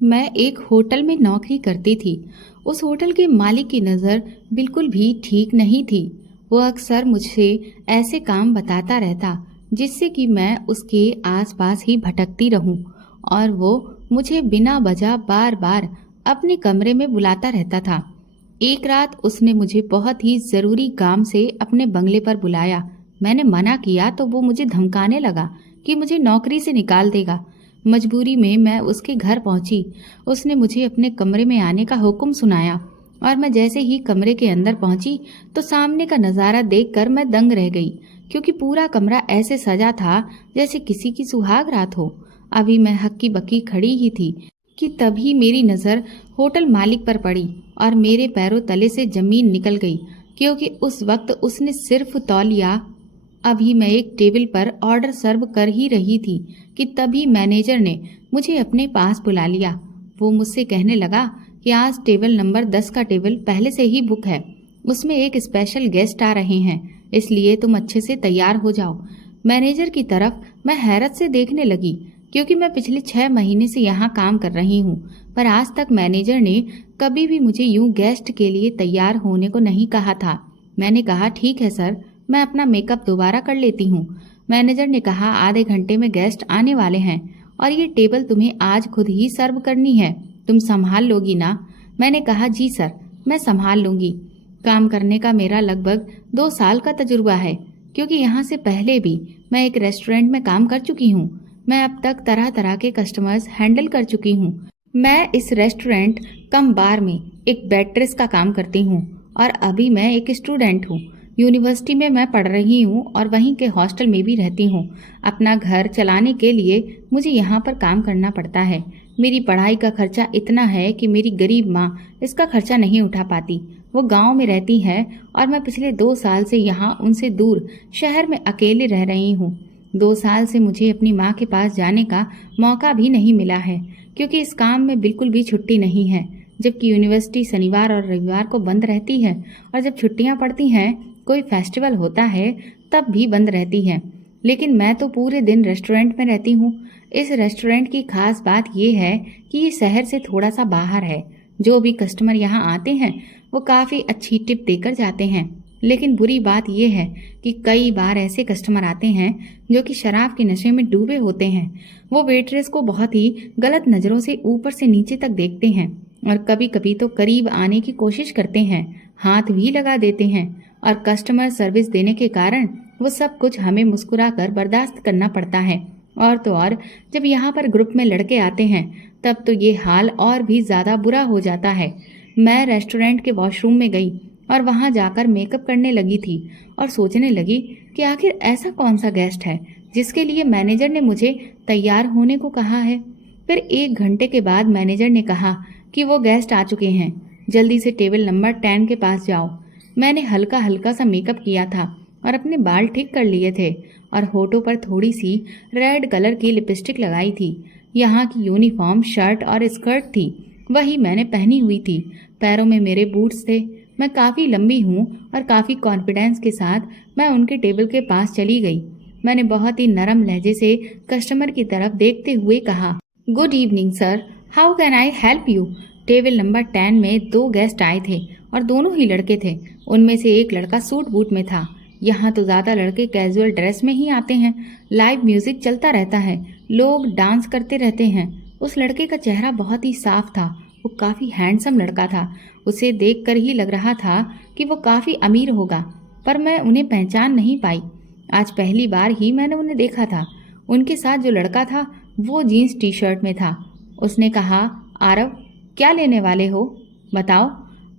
मैं एक होटल में नौकरी करती थी। उस होटल के मालिक की नज़र बिल्कुल भी ठीक नहीं थी। वो अक्सर मुझसे ऐसे काम बताता रहता जिससे कि मैं उसके आसपास ही भटकती रहूं, और वो मुझे बिना वजह बार बार अपने कमरे में बुलाता रहता था। एक रात उसने मुझे बहुत ही ज़रूरी काम से अपने बंगले पर बुलाया। मैंने मना किया तो वो मुझे धमकाने लगा कि मुझे नौकरी से निकाल देगा। मजबूरी में मैं उसके घर पहुंची। उसने मुझे अपने कमरे में आने का हुक्म सुनाया, और मैं जैसे ही कमरे के अंदर पहुंची तो सामने का नज़ारा देखकर मैं दंग रह गई, क्योंकि पूरा कमरा ऐसे सजा था जैसे किसी की सुहाग रात हो। अभी मैं हक्की बक्की खड़ी ही थी कि तभी मेरी नज़र होटल मालिक पर पड़ी, और मेरे पैरों तले से जमीन निकल गई, क्योंकि उस वक्त उसने सिर्फ तौलिया। अभी मैं एक टेबल पर ऑर्डर सर्व कर ही रही थी कि तभी मैनेजर ने मुझे अपने पास बुला लिया। वो मुझसे कहने लगा कि आज टेबल नंबर 10 का टेबल पहले से ही बुक है। उसमें एक स्पेशल गेस्ट आ रहे हैं, इसलिए तुम अच्छे से तैयार हो जाओ। मैनेजर की तरफ मैं हैरत से देखने लगी, क्योंकि मैं पिछले 6 महीने से यहाँ काम कर रही हूँ, पर आज तक मैनेजर ने कभी भी मुझे यूं गेस्ट के लिए तैयार होने को नहीं कहा था। मैंने कहा, ठीक है सर, मैं अपना मेकअप दोबारा कर लेती हूँ। मैनेजर ने कहा, आधे घंटे में गेस्ट आने वाले हैं और ये टेबल तुम्हें आज खुद ही सर्व करनी है। तुम संभाल लोगी ना? मैंने कहा, जी सर, मैं संभाल लूंगी। काम करने का मेरा लगभग 2 साल का तजुर्बा है, क्योंकि यहाँ से पहले भी मैं एक रेस्टोरेंट में काम कर चुकी हूँ। मैं अब तक तरह तरह के कस्टमर्स हैंडल कर चुकी हूँ। मैं इस रेस्टोरेंट कम बार में एक वेट्रेस का काम करती हूँ, और अभी मैं एक स्टूडेंट हूँ। यूनिवर्सिटी में मैं पढ़ रही हूँ और वहीं के हॉस्टल में भी रहती हूँ। अपना घर चलाने के लिए मुझे यहाँ पर काम करना पड़ता है। मेरी पढ़ाई का खर्चा इतना है कि मेरी गरीब माँ इसका खर्चा नहीं उठा पाती। वो गांव में रहती है और मैं पिछले 2 साल से यहाँ उनसे दूर शहर में अकेले रह रही हूँ। 2 साल से मुझे अपनी माँ के पास जाने का मौका भी नहीं मिला है, क्योंकि इस काम में बिल्कुल भी छुट्टी नहीं है। जबकि यूनिवर्सिटी शनिवार और रविवार को बंद रहती है, और जब छुट्टियाँ पड़ती हैं, कोई फेस्टिवल होता है, तब भी बंद रहती है। लेकिन मैं तो पूरे दिन रेस्टोरेंट में रहती हूँ। इस रेस्टोरेंट की खास बात यह है कि ये शहर से थोड़ा सा बाहर है। जो भी कस्टमर यहाँ आते हैं वो काफ़ी अच्छी टिप देकर जाते हैं। लेकिन बुरी बात यह है कि कई बार ऐसे कस्टमर आते हैं जो कि शराब के नशे में डूबे होते हैं। वो वेट्रेस को बहुत ही गलत नज़रों से ऊपर से नीचे तक देखते हैं, और कभी कभी तो करीब आने की कोशिश करते हैं, हाथ भी लगा देते हैं। और कस्टमर सर्विस देने के कारण वो सब कुछ हमें मुस्कुराकर बर्दाश्त करना पड़ता है। और तो और जब यहाँ पर ग्रुप में लड़के आते हैं तब तो ये हाल और भी ज़्यादा बुरा हो जाता है। मैं रेस्टोरेंट के वॉशरूम में गई और वहाँ जाकर मेकअप करने लगी थी, और सोचने लगी कि आखिर ऐसा कौन सा गेस्ट है जिसके लिए मैनेजर ने मुझे तैयार होने को कहा है। फिर 1 घंटे के बाद मैनेजर ने कहा कि वो गेस्ट आ चुके हैं, जल्दी से टेबल नंबर 10 के पास जाओ। मैंने हल्का हल्का सा मेकअप किया था और अपने बाल ठीक कर लिए थे, और होठों पर थोड़ी सी रेड कलर की लिपस्टिक लगाई थी। यहाँ की यूनिफॉर्म शर्ट और स्कर्ट थी, वही मैंने पहनी हुई थी। पैरों में मेरे बूट्स थे। मैं काफ़ी लंबी हूँ और काफ़ी कॉन्फिडेंस के साथ मैं उनके टेबल के पास चली गई। मैंने बहुत ही नरम लहजे से कस्टमर की तरफ देखते हुए कहा, good evening sir, how can I help you? Table number 10 में 2 गेस्ट आए थे और दोनों ही लड़के थे। उनमें से एक लड़का सूट बूट में था। यहाँ तो ज़्यादा लड़के कैजुअल ड्रेस में ही आते हैं। लाइव म्यूजिक चलता रहता है, लोग डांस करते रहते हैं। उस लड़के का चेहरा बहुत ही साफ था। वो काफ़ी हैंडसम लड़का था। उसे देखकर ही लग रहा था कि वो काफ़ी अमीर होगा, पर मैं उन्हें पहचान नहीं पाई। आज पहली बार ही मैंने उन्हें देखा था। उनके साथ जो लड़का था वो जीन्स टी शर्ट में था। उसने कहा, आरव, क्या लेने वाले हो, बताओ।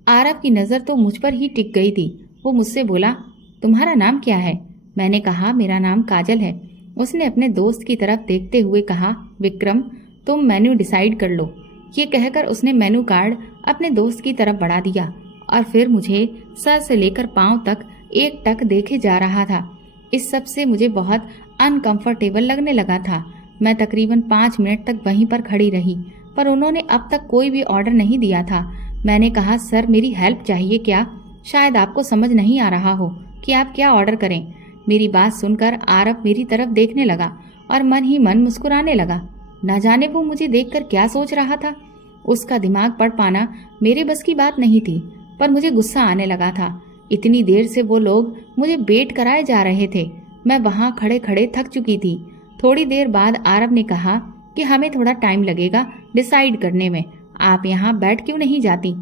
आरव की नज़र तो मुझ पर ही टिक गई थी। वो मुझसे बोला, तुम्हारा नाम क्या है? मैंने कहा, मेरा नाम काजल है। उसने अपने दोस्त की तरफ देखते हुए कहा, विक्रम, तुम मेन्यू डिसाइड कर लो। ये कहकर उसने मेन्यू कार्ड अपने दोस्त की तरफ बढ़ा दिया, और फिर मुझे सर से लेकर पांव तक एक टक देखे जा रहा था। इस सब से मुझे बहुत अनकंफर्टेबल लगने लगा था। मैं तकरीबन 5 मिनट तक वहीं पर खड़ी रही, पर उन्होंने अब तक कोई भी ऑर्डर नहीं दिया था। मैंने कहा, सर, मेरी हेल्प चाहिए क्या? शायद आपको समझ नहीं आ रहा हो कि आप क्या ऑर्डर करें। मेरी बात सुनकर आरव मेरी तरफ देखने लगा और मन ही मन मुस्कुराने लगा। न जाने वो मुझे देखकर क्या सोच रहा था। उसका दिमाग पढ़ पाना मेरे बस की बात नहीं थी, पर मुझे गुस्सा आने लगा था। इतनी देर से वो लोग मुझे वेट कराए जा रहे थे। मैं वहां खड़े खड़े थक चुकी थी। थोड़ी देर बाद आरव ने कहा कि हमें थोड़ा टाइम लगेगा डिसाइड करने में, आप यहाँ बैठ क्यों नहीं जाती।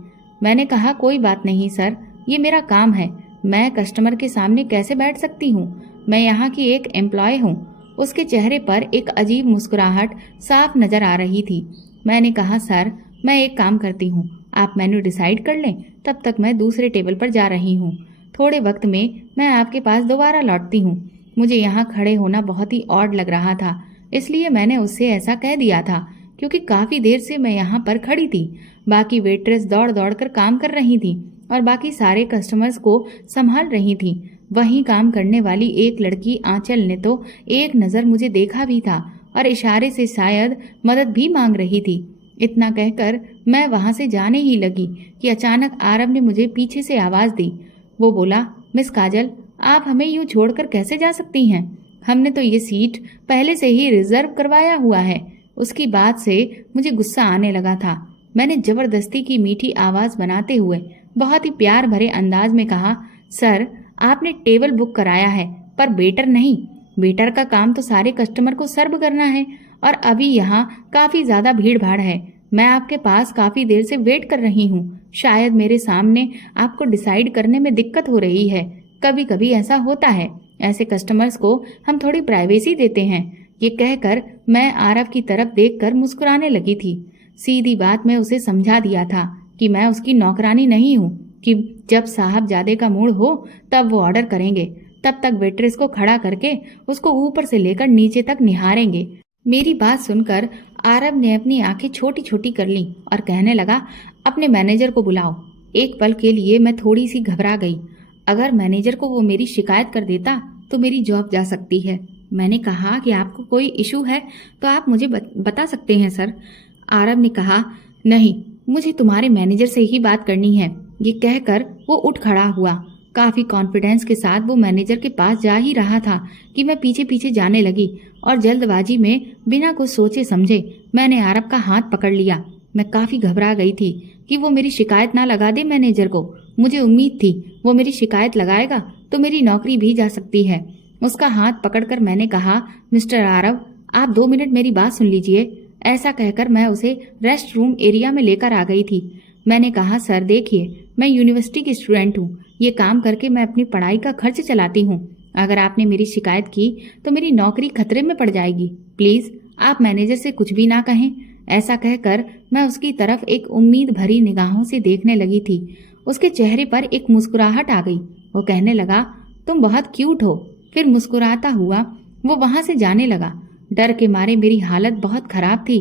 मैंने कहा कोई बात नहीं सर, ये मेरा काम है, मैं कस्टमर के सामने कैसे बैठ सकती हूँ, मैं यहाँ की एक एम्प्लॉय हूँ। उसके चेहरे पर एक अजीब मुस्कुराहट साफ नजर आ रही थी। मैंने कहा सर, मैं एक काम करती हूँ, आप मेन्यू डिसाइड कर लें, तब तक मैं दूसरे टेबल पर जा रही हूँ। थोड़े वक्त में मैं आपके पास दोबारा लौटती हूँ। मुझे यहाँ खड़े होना बहुत ही ऑड लग रहा था, इसलिए मैंने उससे ऐसा कह दिया था, क्योंकि काफ़ी देर से मैं यहाँ पर खड़ी थी। बाकी वेट्रेस दौड़ दौड़ कर काम कर रही थी और बाकी सारे कस्टमर्स को संभाल रही थी। वहीं काम करने वाली एक लड़की आंचल ने तो एक नज़र मुझे देखा भी था और इशारे से शायद मदद भी मांग रही थी। इतना कहकर मैं वहां से जाने ही लगी कि अचानक आरव ने मुझे पीछे से आवाज़ दी। वो बोला, मिस काजल, आप हमें यूं छोड़कर कैसे जा सकती हैं? हमने तो ये सीट पहले से ही रिजर्व करवाया हुआ है। उसकी बात से मुझे गुस्सा आने लगा था। मैंने जबरदस्ती की मीठी आवाज़ बनाते हुए बहुत ही प्यार भरे अंदाज में कहा, सर, आपने टेबल बुक कराया है पर वेटर नहीं। वेटर का काम तो सारे कस्टमर को सर्व करना है और अभी यहाँ काफ़ी ज़्यादा भीड़ भाड़ है। मैं आपके पास काफ़ी देर से वेट कर रही हूँ। शायद मेरे सामने आपको डिसाइड करने में दिक्कत हो रही है। कभी कभी ऐसा होता है, ऐसे कस्टमर्स को हम थोड़ी प्राइवेसी देते हैं। ये कहकर मैं आरव की तरफ देखकर मुस्कुराने लगी थी। सीधी बात मैं उसे समझा दिया था कि मैं उसकी नौकरानी नहीं हूँ, कि जब साहबजादे का मूड हो तब वो ऑर्डर करेंगे, तब तक वेट्रेस को खड़ा करके उसको ऊपर से लेकर नीचे तक निहारेंगे। मेरी बात सुनकर आरव ने अपनी आंखें छोटी छोटी कर ली और कहने लगा, अपने मैनेजर को बुलाओ। एक पल के लिए मैं थोड़ी सी घबरा गई। अगर मैनेजर को वो मेरी शिकायत कर देता तो मेरी जॉब जा सकती है। मैंने कहा कि आपको कोई इशू है तो आप मुझे बता सकते हैं सर। आरव ने कहा, नहीं, मुझे तुम्हारे मैनेजर से ही बात करनी है। ये कहकर वो उठ खड़ा हुआ। काफी कॉन्फिडेंस के साथ वो मैनेजर के पास जा ही रहा था कि मैं पीछे पीछे जाने लगी और जल्दबाजी में बिना कुछ सोचे समझे मैंने आरव का हाथ पकड़ लिया। मैं काफी घबरा गई थी कि वो मेरी शिकायत ना लगा दे मैनेजर को। मुझे उम्मीद थी वो मेरी शिकायत लगाएगा तो मेरी नौकरी भी जा सकती है। उसका हाथ पकड़कर मैंने कहा, मिस्टर आरव, आप 2 मिनट मेरी बात सुन लीजिए। ऐसा कहकर मैं उसे रेस्ट रूम एरिया में लेकर आ गई थी। मैंने कहा, सर देखिए, मैं यूनिवर्सिटी की स्टूडेंट हूँ। ये काम करके मैं अपनी पढ़ाई का खर्च चलाती हूँ। अगर आपने मेरी शिकायत की तो मेरी नौकरी खतरे में पड़ जाएगी। प्लीज आप मैनेजर से कुछ भी ना कहें। ऐसा कहकर मैं उसकी तरफ एक उम्मीद भरी निगाहों से देखने लगी थी। उसके चेहरे पर एक मुस्कुराहट आ गई। वो कहने लगा, तुम बहुत क्यूट हो। फिर मुस्कुराता हुआ वो वहां से जाने लगा। डर के मारे मेरी हालत बहुत खराब थी।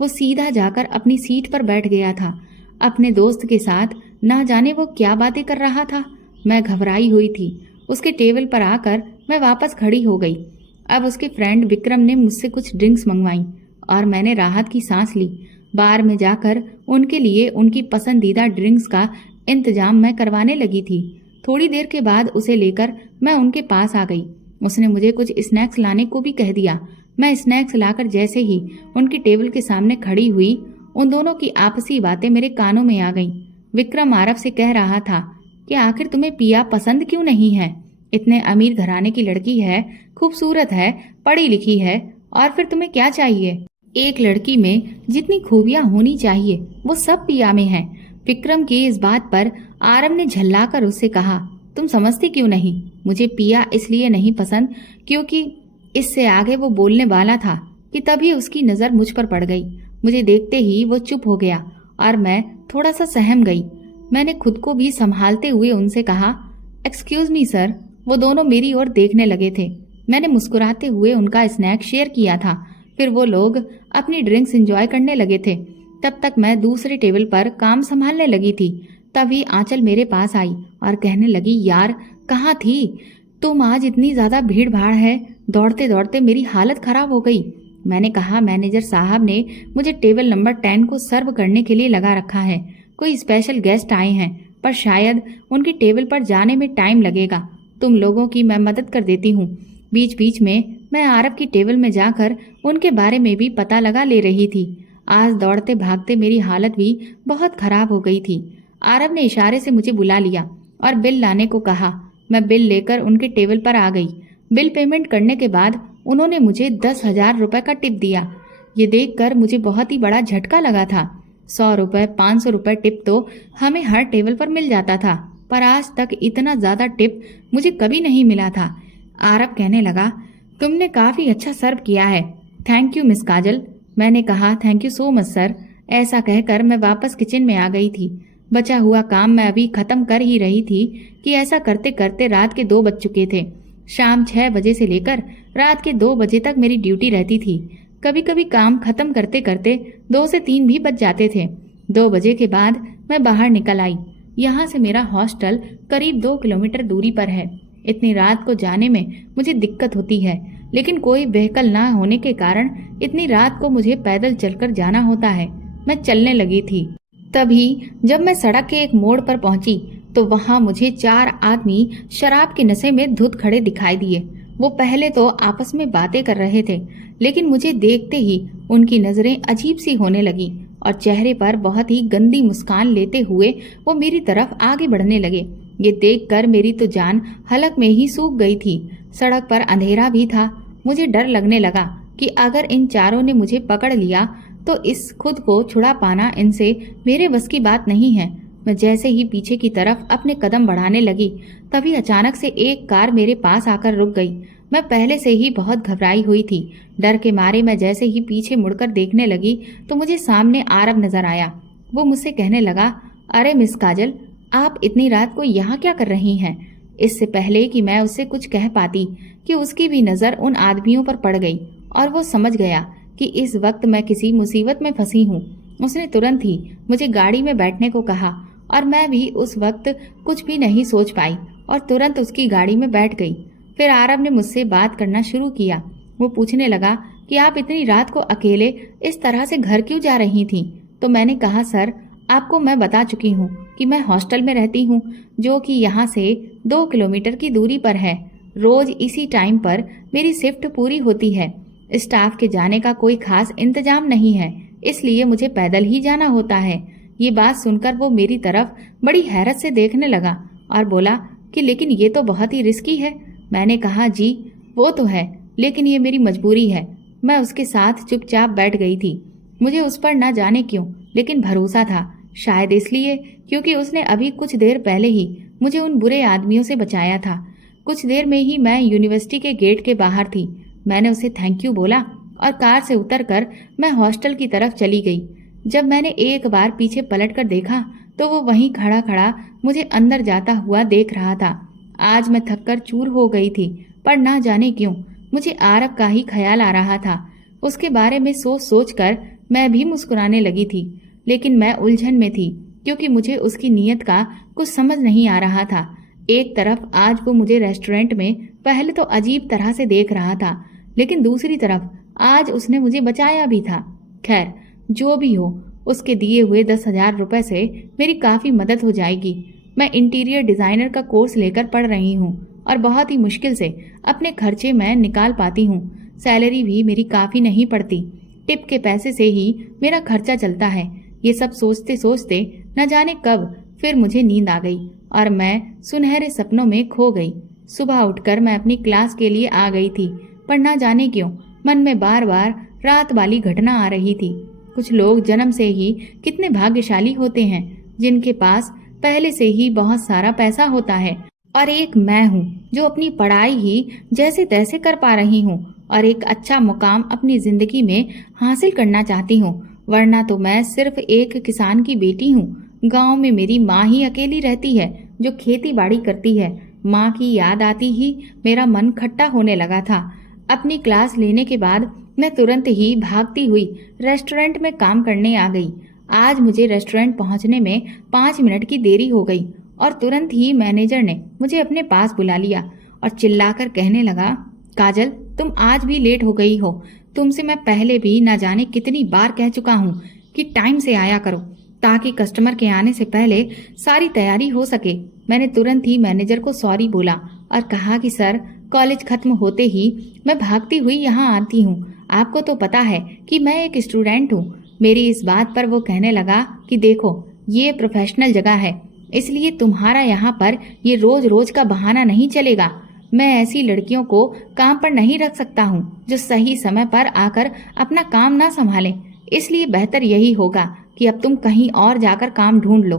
वो सीधा जाकर अपनी सीट पर बैठ गया था। अपने दोस्त के साथ ना जाने वो क्या बातें कर रहा था। मैं घबराई हुई थी। उसके टेबल पर आकर मैं वापस खड़ी हो गई। अब उसके फ्रेंड विक्रम ने मुझसे कुछ ड्रिंक्स मंगवाई और मैंने राहत की सांस ली। बार में जाकर उनके लिए उनकी पसंदीदा ड्रिंक्स का इंतजाम मैं करवाने लगी थी। थोड़ी देर के बाद उसे लेकर मैं उनके पास आ गई। उसने मुझे कुछ स्नैक्स लाने को भी कह दिया। मैं स्नैक्स लाकर जैसे ही उनकी टेबल के सामने खड़ी हुई, उन दोनों की आपसी बातें मेरे कानों में आ गईं। विक्रम आरव से कह रहा था कि आखिर तुम्हें पिया पसंद क्यों नहीं है? इतने अमीर घराने की लड़की है, खूबसूरत है, पढ़ी लिखी है, और फिर तुम्हें क्या चाहिए? एक लड़की में जितनी खूबियां होनी चाहिए वो सब पिया में है। विक्रम की इस बात पर आरव ने झल्लाकर उससे कहा, तुम समझती क्यों नहीं? मुझे पिया इसलिए नहीं पसंद क्योंकि इससे आगे वो बोलने वाला था कि तभी उसकी नज़र मुझ पर पड़ गई। मुझे देखते ही वो चुप हो गया और मैं थोड़ा सा सहम गई। मैंने खुद को भी संभालते हुए उनसे कहा, एक्सक्यूज मी सर। वो दोनों मेरी ओर देखने लगे थे। मैंने मुस्कुराते हुए उनका स्नैक शेयर किया था। फिर वो लोग अपनी ड्रिंक्स एंजॉय करने लगे थे। तब तक मैं दूसरे टेबल पर काम संभालने लगी थी। तभी आंचल मेरे पास आई और कहने लगी, यार कहाँ थी तुम? आज इतनी ज़्यादा भीड़ भाड़ है, दौड़ते दौड़ते मेरी हालत खराब हो गई। मैंने कहा, मैनेजर साहब ने मुझे टेबल नंबर 10 को सर्व करने के लिए लगा रखा है। कोई स्पेशल गेस्ट आए हैं, पर शायद उनकी टेबल पर जाने में टाइम लगेगा। तुम लोगों की मैं मदद कर देती हूँ। बीच बीच में मैं आरव की टेबल में जाकर उनके बारे में भी पता लगा ले रही थी। आज दौड़ते भागते मेरी हालत भी बहुत खराब हो गई थी। आरव ने इशारे से मुझे बुला लिया और बिल लाने को कहा। मैं बिल लेकर उनके टेबल पर आ गई। बिल पेमेंट करने के बाद उन्होंने मुझे 10,000 रुपए का टिप दिया। ये देखकर मुझे बहुत ही बड़ा झटका लगा था। 100 रुपए, 500 रुपए टिप तो हमें हर टेबल पर मिल जाता था, पर आज तक इतना ज्यादा टिप मुझे कभी नहीं मिला था। आरव कहने लगा, तुमने काफी अच्छा सर्व किया है। थैंक यू मिस काजल। मैंने कहा, thank you so much sir. ऐसा कहकर मैं वापस किचन में आ गई थी। बचा हुआ काम मैं अभी खत्म कर ही रही थी कि ऐसा करते करते रात के 2 बज चुके थे। शाम 6 बजे से लेकर रात के 2 बजे तक मेरी ड्यूटी रहती थी। कभी कभी काम खत्म करते करते 2 से 3 भी बज जाते थे। 2 बजे के बाद मैं बाहर निकल आई। यहाँ से मेरा हॉस्टल करीब 2 किलोमीटर दूरी पर है। इतनी रात को जाने में मुझे दिक्कत होती है, लेकिन कोई व्हीकल ना होने के कारण इतनी रात को मुझे पैदल चलकर जाना होता है। मैं चलने लगी थी। तभी जब मैं सड़क के एक मोड़ पर पहुंची तो वहां मुझे 4 आदमी शराब के नशे में धुत खड़े दिखाई दिए। वो पहले तो आपस में बातें कर रहे थे, लेकिन मुझे देखते ही उनकी नजरें अजीब सी होने लगी और चेहरे पर बहुत ही गंदी मुस्कान लेते हुए वो मेरी तरफ आगे बढ़ने लगे। ये देखकर मेरी तो जान हलक में ही सूख गई थी। सड़क पर अंधेरा भी था। मुझे डर लगने लगा कि अगर इन चारों ने मुझे पकड़ लिया तो इस खुद को छुड़ा पाना इनसे मेरे बस की बात नहीं है। मैं जैसे ही पीछे की तरफ अपने कदम बढ़ाने लगी, तभी अचानक से एक कार मेरे पास आकर रुक गई। मैं पहले से ही बहुत घबराई हुई थी। डर के मारे मैं जैसे ही पीछे मुड़कर देखने लगी तो मुझे सामने आरव नजर आया। वो मुझसे कहने लगा, अरे मिस काजल, आप इतनी रात को यहाँ क्या कर रही हैं? इससे पहले कि मैं उससे कुछ कह पाती कि उसकी भी नजर उन आदमियों पर पड़ गई और वो समझ गया कि इस वक्त मैं किसी मुसीबत में फंसी हूँ। उसने तुरंत ही मुझे गाड़ी में बैठने को कहा और मैं भी उस वक्त कुछ भी नहीं सोच पाई और तुरंत उसकी गाड़ी में बैठ गई। फिर आरव ने मुझसे बात करना शुरू किया। वो पूछने लगा कि आप इतनी रात को अकेले इस तरह से घर क्यों जा रही थी? तो मैंने कहा, सर, आपको मैं बता चुकी हूँ कि मैं हॉस्टल में रहती हूँ, जो कि यहाँ से 2 किलोमीटर की दूरी पर है। रोज इसी टाइम पर मेरी शिफ्ट पूरी होती है। स्टाफ के जाने का कोई खास इंतजाम नहीं है, इसलिए मुझे पैदल ही जाना होता है। ये बात सुनकर वो मेरी तरफ बड़ी हैरत से देखने लगा और बोला कि लेकिन ये तो बहुत ही रिस्की है। मैंने कहा, जी वो तो है, लेकिन ये मेरी मजबूरी है। मैं उसके साथ चुपचाप बैठ गई थी। मुझे उस पर ना जाने क्यों, लेकिन भरोसा था। शायद इसलिए क्योंकि उसने अभी कुछ देर पहले ही मुझे उन बुरे आदमियों से बचाया था। कुछ देर में ही मैं यूनिवर्सिटी के गेट के बाहर थी। मैंने उसे थैंक यू बोला और कार से उतरकर मैं हॉस्टल की तरफ चली गई। जब मैंने एक बार पीछे पलटकर देखा तो वो वहीं खड़ा खड़ा मुझे अंदर जाता हुआ देख रहा था। आज मैं थककर चूर हो गई थी, पर ना जाने क्यों मुझे आरव का ही ख्याल आ रहा था। उसके बारे में सोच सोच कर मैं भी मुस्कुराने लगी थी, लेकिन मैं उलझन में थी क्योंकि मुझे उसकी नीयत का कुछ समझ नहीं आ रहा था। एक तरफ आज वो मुझे रेस्टोरेंट में पहले तो अजीब तरह से देख रहा था, लेकिन दूसरी तरफ आज उसने मुझे बचाया भी था। खैर, जो भी हो, उसके दिए हुए 10,000 रुपए से मेरी काफी मदद हो जाएगी। मैं इंटीरियर डिजाइनर का कोर्स लेकर पढ़ रही हूँ और बहुत ही मुश्किल से अपने खर्चे मैं निकाल पाती हूँ। सैलरी भी मेरी काफी नहीं पड़ती। टिप के पैसे से ही मेरा खर्चा चलता है। ये सब सोचते सोचते न जाने कब फिर मुझे नींद आ गई और मैं सुनहरे सपनों में खो गई। सुबह उठकर मैं अपनी क्लास के लिए आ गई थी, पर न जाने क्यों मन में बार बार रात वाली घटना आ रही थी। कुछ लोग जन्म से ही कितने भाग्यशाली होते हैं जिनके पास पहले से ही बहुत सारा पैसा होता है, और एक मैं हूँ जो अपनी पढ़ाई ही जैसे तैसे कर पा रही हूँ और एक अच्छा मुकाम अपनी जिंदगी में हासिल करना चाहती हूँ। वरना तो मैं सिर्फ एक किसान की बेटी हूँ। गांव में मेरी माँ ही अकेली रहती है जो खेती बाड़ी करती है। माँ की याद आती ही मेरा मन खट्टा होने लगा था। अपनी क्लास लेने के बाद मैं तुरंत ही भागती हुई रेस्टोरेंट में काम करने आ गई। आज मुझे रेस्टोरेंट पहुंचने में 5 मिनट की देरी हो गई और तुरंत ही मैनेजर ने मुझे अपने पास बुला लिया और चिल्लाकर कहने लगा, काजल, तुम आज भी लेट हो गई हो। तुमसे मैं पहले भी न जाने कितनी बार कह चुका हूँ कि टाइम से आया करो ताकि कस्टमर के आने से पहले सारी तैयारी हो सके। मैंने तुरंत ही मैनेजर को सॉरी बोला और कहा कि सर, कॉलेज खत्म होते ही मैं भागती हुई यहाँ आती हूँ। आपको तो पता है कि मैं एक स्टूडेंट हूँ। मेरी इस बात पर वो कहने लगा कि देखो, ये प्रोफेशनल जगह है, इसलिए तुम्हारा यहाँ पर ये रोज रोज का बहाना नहीं चलेगा। मैं ऐसी लड़कियों को काम पर नहीं रख सकता हूँ जो सही समय पर आकर अपना काम ना संभालें। इसलिए बेहतर यही होगा कि अब तुम कहीं और जाकर काम ढूंढ लो।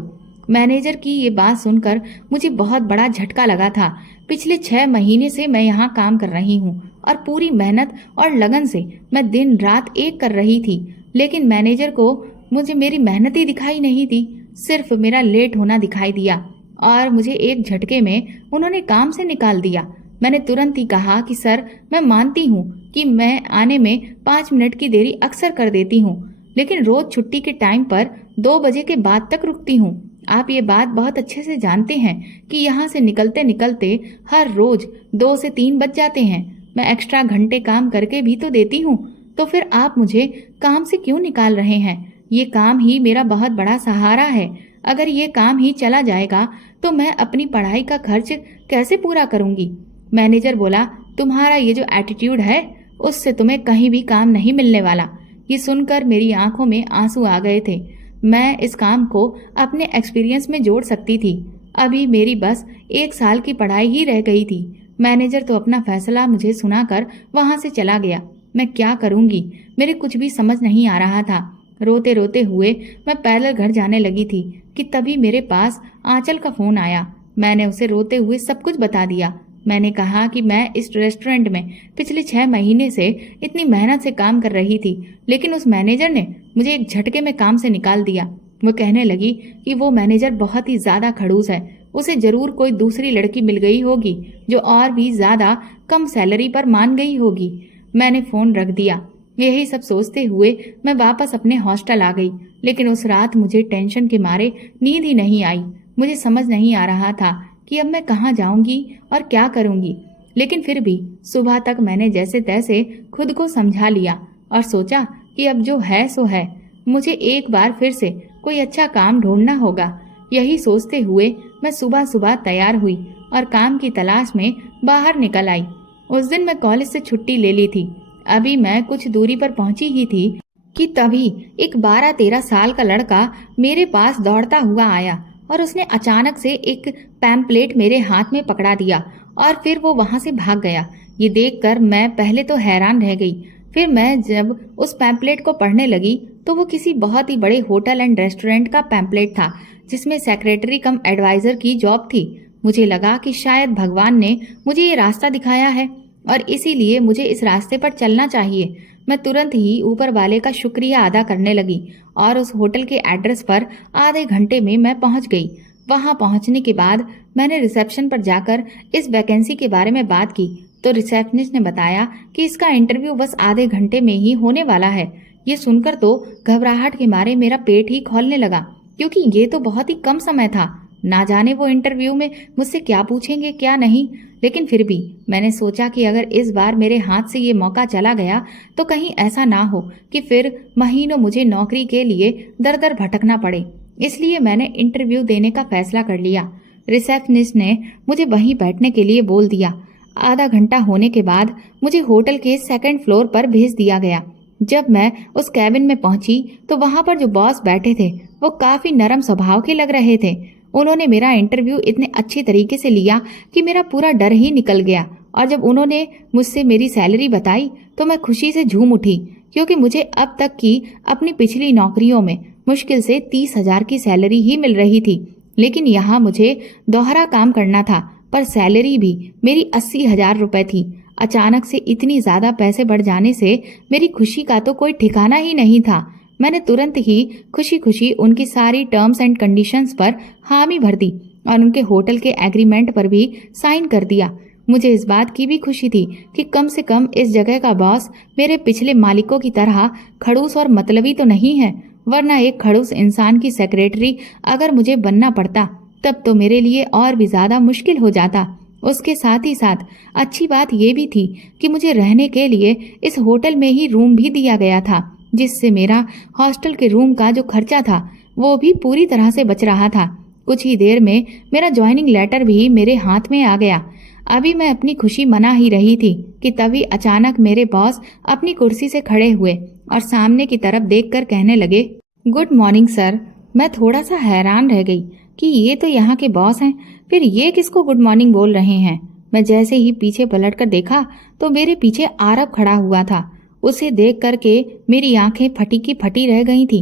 मैनेजर की ये बात सुनकर मुझे बहुत बड़ा झटका लगा था। पिछले 6 महीने से मैं यहाँ काम कर रही हूँ और पूरी मेहनत और लगन से मैं दिन रात एक कर रही थी, लेकिन मैनेजर को मुझे मेरी मेहनत ही दिखाई नहीं दी, सिर्फ मेरा लेट होना दिखाई दिया और मुझे एक झटके में उन्होंने काम से निकाल दिया। मैंने तुरंत ही कहा कि सर, मैं मानती हूँ कि मैं आने में 5 मिनट की देरी अक्सर कर देती हूँ, लेकिन रोज छुट्टी के टाइम पर 2 बजे के बाद तक रुकती हूँ। आप ये बात बहुत अच्छे से जानते हैं कि यहाँ से निकलते निकलते हर रोज 2 से 3 बज जाते हैं। मैं एक्स्ट्रा घंटे काम करके भी तो देती हूँ, तो फिर आप मुझे काम से क्यों निकाल रहे हैं? ये काम ही मेरा बहुत बड़ा सहारा है। अगर ये काम ही चला जाएगा तो मैं अपनी पढ़ाई का खर्च कैसे पूरा करूंगी? मैनेजर बोला, तुम्हारा ये जो एटीट्यूड है उससे तुम्हें कहीं भी काम नहीं मिलने वाला। ये सुनकर मेरी आंखों में आंसू आ गए थे। मैं इस काम को अपने एक्सपीरियंस में जोड़ सकती थी। अभी मेरी बस 1 साल की पढ़ाई ही रह गई थी। मैनेजर तो अपना फैसला मुझे सुनाकर वहां से चला गया। मैं क्या करूंगी, मेरे कुछ भी समझ नहीं आ रहा था। रोते रोते हुए मैं पैदल घर जाने लगी थी कि तभी मेरे पास आंचल का फोन आया। मैंने उसे रोते हुए सब कुछ बता दिया। मैंने कहा कि मैं इस रेस्टोरेंट में पिछले 6 महीने से इतनी मेहनत से काम कर रही थी, लेकिन उस मैनेजर ने मुझे एक झटके में काम से निकाल दिया। वो कहने लगी कि वो मैनेजर बहुत ही ज्यादा खड़ूस है, उसे जरूर कोई दूसरी लड़की मिल गई होगी जो और भी ज्यादा कम सैलरी पर मान गई होगी। मैंने फोन रख दिया। यही सब सोचते हुए मैं वापस अपने हॉस्टल आ गई, लेकिन उस रात मुझे टेंशन के मारे नींद ही नहीं आई। मुझे समझ नहीं आ रहा था कि अब मैं कहाँ जाऊंगी और क्या करूंगी, लेकिन फिर भी सुबह तक मैंने जैसे तैसे खुद को समझा लिया और सोचा कि अब जो है सो है, मुझे एक बार फिर से कोई अच्छा काम ढूंढना होगा। यही सोचते हुए मैं सुबह सुबह तैयार हुई और काम की तलाश में बाहर निकल आई। उस दिन मैं कॉलेज से छुट्टी ले ली थी। अभी मैं कुछ दूरी पर पहुंची ही थी कि तभी एक 12-13 साल का लड़का मेरे पास दौड़ता हुआ आया और उसने अचानक से एक पैम्पलेट मेरे हाथ में पकड़ा दिया और फिर वो वहां से भाग गया। ये देखकर मैं पहले तो हैरान रह गई। फिर मैं जब उस पैम्पलेट को पढ़ने लगी तो वो किसी बहुत ही बड़े होटल एंड रेस्टोरेंट का पैम्पलेट था, जिसमें सेक्रेटरी कम एडवाइजर की जॉब थी। मुझे लगा कि शायद भगवान ने मुझे ये रास्ता दिखाया है और इसीलिए मुझे इस रास्ते पर चलना चाहिए। मैं तुरंत ही ऊपर वाले का शुक्रिया अदा करने लगी और उस होटल के एड्रेस पर आधे घंटे में मैं पहुंच गई। वहां पहुंचने के बाद मैंने रिसेप्शन पर जाकर इस वैकेंसी के बारे में बात की तो रिसेप्शनिस्ट ने बताया कि इसका इंटरव्यू बस आधे घंटे में ही होने वाला है। ये सुनकर तो घबराहट के मारे मेरा पेट ही खौलने लगा, क्योंकि ये तो बहुत ही कम समय था। ना जाने वो इंटरव्यू में मुझसे क्या पूछेंगे क्या नहीं, लेकिन फिर भी मैंने सोचा कि अगर इस बार मेरे हाथ से ये मौका चला गया तो कहीं ऐसा ना हो कि फिर महीनों मुझे नौकरी के लिए दर दर भटकना पड़े। इसलिए मैंने इंटरव्यू देने का फैसला कर लिया। रिसेप्शनिस्ट ने मुझे वहीं बैठने के लिए बोल दिया। आधा घंटा होने के बाद मुझे होटल के 2nd फ्लोर पर भेज दिया गया। जब मैं उस कैबिन में पहुंची तो वहां पर जो बॉस बैठे थे वो काफी नरम स्वभाव के लग रहे थे। उन्होंने मेरा इंटरव्यू इतने अच्छी तरीके से लिया कि मेरा पूरा डर ही निकल गया और जब उन्होंने मुझसे मेरी सैलरी बताई तो मैं खुशी से झूम उठी, क्योंकि मुझे अब तक की अपनी पिछली नौकरियों में मुश्किल से 30,000 की सैलरी ही मिल रही थी, लेकिन यहाँ मुझे दोहरा काम करना था पर सैलरी भी मेरी 80,000 रुपए थी। अचानक से इतनी ज्यादा पैसे बढ़ जाने से मेरी खुशी का तो कोई ठिकाना ही नहीं था। मैंने तुरंत ही खुशी खुशी उनकी सारी टर्म्स एंड कंडीशंस पर हामी भर दी और उनके होटल के एग्रीमेंट पर भी साइन कर दिया। मुझे इस बात की भी खुशी थी कि कम से कम इस जगह का बॉस मेरे पिछले मालिकों की तरह खड़ूस और मतलबी तो नहीं है, वरना एक खड़ूस इंसान की सेक्रेटरी अगर मुझे बनना पड़ता तब तो मेरे लिए और भी ज्यादा मुश्किल हो जाता। उसके साथ ही साथ अच्छी बात ये भी थी कि मुझे रहने के लिए इस होटल में ही रूम भी दिया गया था, जिससे मेरा हॉस्टल के रूम का जो खर्चा था वो भी पूरी तरह से बच रहा था। कुछ ही देर में मेरा ज्वाइनिंग लेटर भी मेरे हाथ में आ गया। अभी मैं अपनी खुशी मना ही रही थी कि तभी अचानक मेरे बॉस अपनी कुर्सी से खड़े हुए और सामने की तरफ देखकर कहने लगे, गुड मॉर्निंग सर। मैं थोड़ा सा हैरान रह गई कि ये तो यहाँ के बॉस हैं, फिर ये किसको गुड मॉर्निंग बोल रहे हैं। मैं जैसे ही पीछे पलटकर देखा तो मेरे पीछे आरव खड़ा हुआ था। उसे देख करके मेरी आंखें फटी की फटी रह गई थी।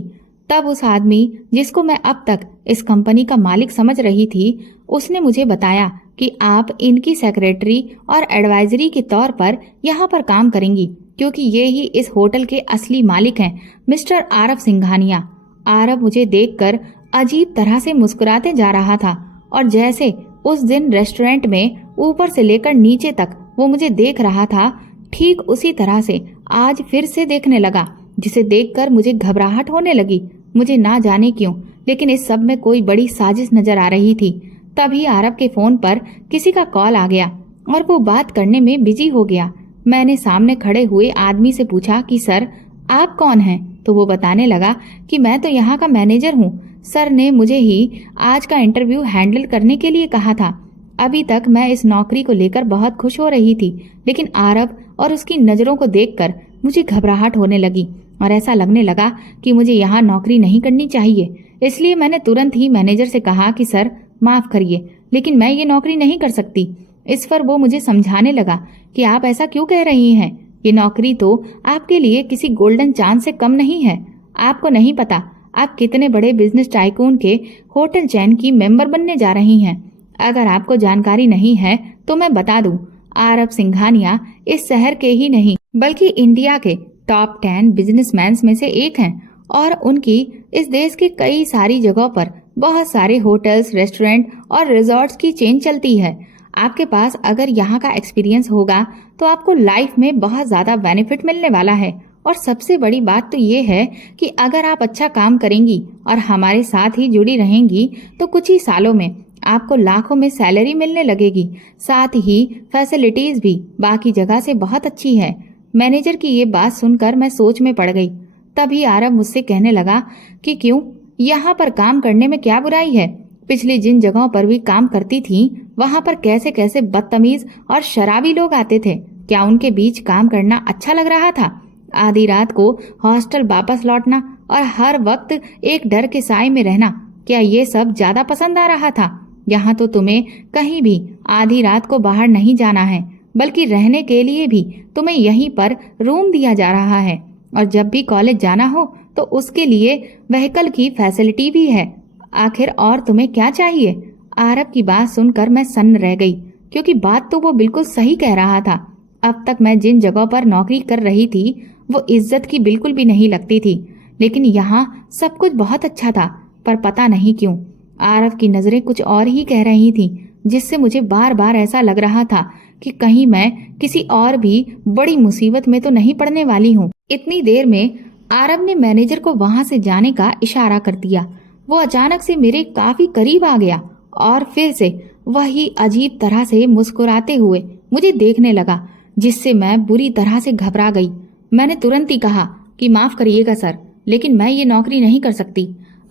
तब उस आदमी जिसको मैं अब तक इस कंपनी का मालिक समझ रही थी, उसने मुझे बताया कि आप इनकी सेक्रेटरी और एडवाइजरी के तौर पर यहाँ पर काम करेंगी, क्योंकि ये ही इस होटल के असली मालिक हैं, मिस्टर आरव सिंघानिया। आरव मुझे देखकर अजीब तरह से मुस्कुराते जा रहा था और जैसे उस दिन रेस्टोरेंट में ऊपर से लेकर नीचे तक वो मुझे देख रहा था, ठीक उसी तरह से आज फिर से देखने लगा, जिसे देखकर मुझे घबराहट होने लगी। मुझे ना जाने क्यों, लेकिन इस सब में कोई बड़ी साजिश नजर आ रही थी। तभी आरव के फोन पर किसी का कॉल आ गया और वो बात करने में बिजी हो गया। मैंने सामने खड़े हुए आदमी से पूछा कि सर आप कौन हैं? तो वो बताने लगा कि मैं तो यहाँ का मैनेजर हूँ। सर ने मुझे ही आज का इंटरव्यू हैंडल करने के लिए कहा था। अभी तक मैं इस नौकरी को लेकर बहुत खुश हो रही थी, लेकिन आरव और उसकी नजरों को देखकर मुझे घबराहट होने लगी और ऐसा लगने लगा कि मुझे यहाँ नौकरी नहीं करनी चाहिए। इसलिए मैंने तुरंत ही मैनेजर से कहा कि सर माफ करिए, लेकिन मैं ये नौकरी नहीं कर सकती। इस पर वो मुझे समझाने लगा कि आप ऐसा क्यों कह रही हैं, ये नौकरी तो आपके लिए किसी गोल्डन चांस से कम नहीं है। आपको नहीं पता आप कितने बड़े बिजनेस टाइकून के होटल चैन की मेंबर बनने जा रही हैं। अगर आपको जानकारी नहीं है तो मैं बता दूं, आरव सिंघानिया इस शहर के ही नहीं बल्कि इंडिया के टॉप 10 बिजनेसमैन में से एक हैं और उनकी इस देश की कई सारी जगहों पर बहुत सारे होटल्स, रेस्टोरेंट और रिजॉर्ट्स की चेन चलती है। आपके पास अगर यहाँ का एक्सपीरियंस होगा तो आपको लाइफ में बहुत ज्यादा बेनिफिट मिलने वाला है। और सबसे बड़ी बात तो ये है कि अगर आप अच्छा काम करेंगी और हमारे साथ ही जुड़ी रहेंगी तो कुछ ही सालों में आपको लाखों में सैलरी मिलने लगेगी। साथ ही फैसिलिटीज भी बाकी जगह से बहुत अच्छी है। मैनेजर की ये बात सुनकर मैं सोच में पड़ गई। तभी आरव मुझसे कहने लगा कि क्यों, यहाँ पर काम करने में क्या बुराई है? पिछली जिन जगहों पर भी काम करती थी वहाँ पर कैसे कैसे बदतमीज और शराबी लोग आते थे। क्या उनके बीच काम करना अच्छा लग रहा था? आधी रात को हॉस्टल वापस लौटना और हर वक्त एक डर के साए में रहना, क्या ये सब ज्यादा पसंद आ रहा था? यहाँ तो तुम्हें कहीं भी आधी रात को बाहर नहीं जाना है, बल्कि रहने के लिए भी तुम्हें यहीं पर रूम दिया जा रहा है और जब भी कॉलेज जाना हो तो उसके लिए व्हीकल की फैसिलिटी भी है। आखिर और तुम्हें क्या चाहिए? आरव की बात सुनकर मैं सन्न रह गई, क्योंकि बात तो वो बिल्कुल सही कह रहा था। अब तक मैं जिन जगहों पर नौकरी कर रही थी वो इज्जत की बिल्कुल भी नहीं लगती थी, लेकिन यहाँ सब कुछ बहुत अच्छा था। पर पता नहीं क्यों आरव की नजरें कुछ और ही कह रही थीं, जिससे मुझे बार बार ऐसा लग रहा था कि कहीं मैं किसी और भी बड़ी मुसीबत में तो नहीं पड़ने वाली हूँ। इतनी देर में आरव ने मैनेजर को वहां से जाने का इशारा कर दिया। वो अचानक से मेरे काफी करीब आ गया और फिर से वही अजीब तरह से मुस्कुराते हुए मुझे देखने लगा, जिससे मैं बुरी तरह से घबरा गई। मैंने तुरंत ही कहा कि माफ करिएगा सर, लेकिन मैं ये नौकरी नहीं कर सकती।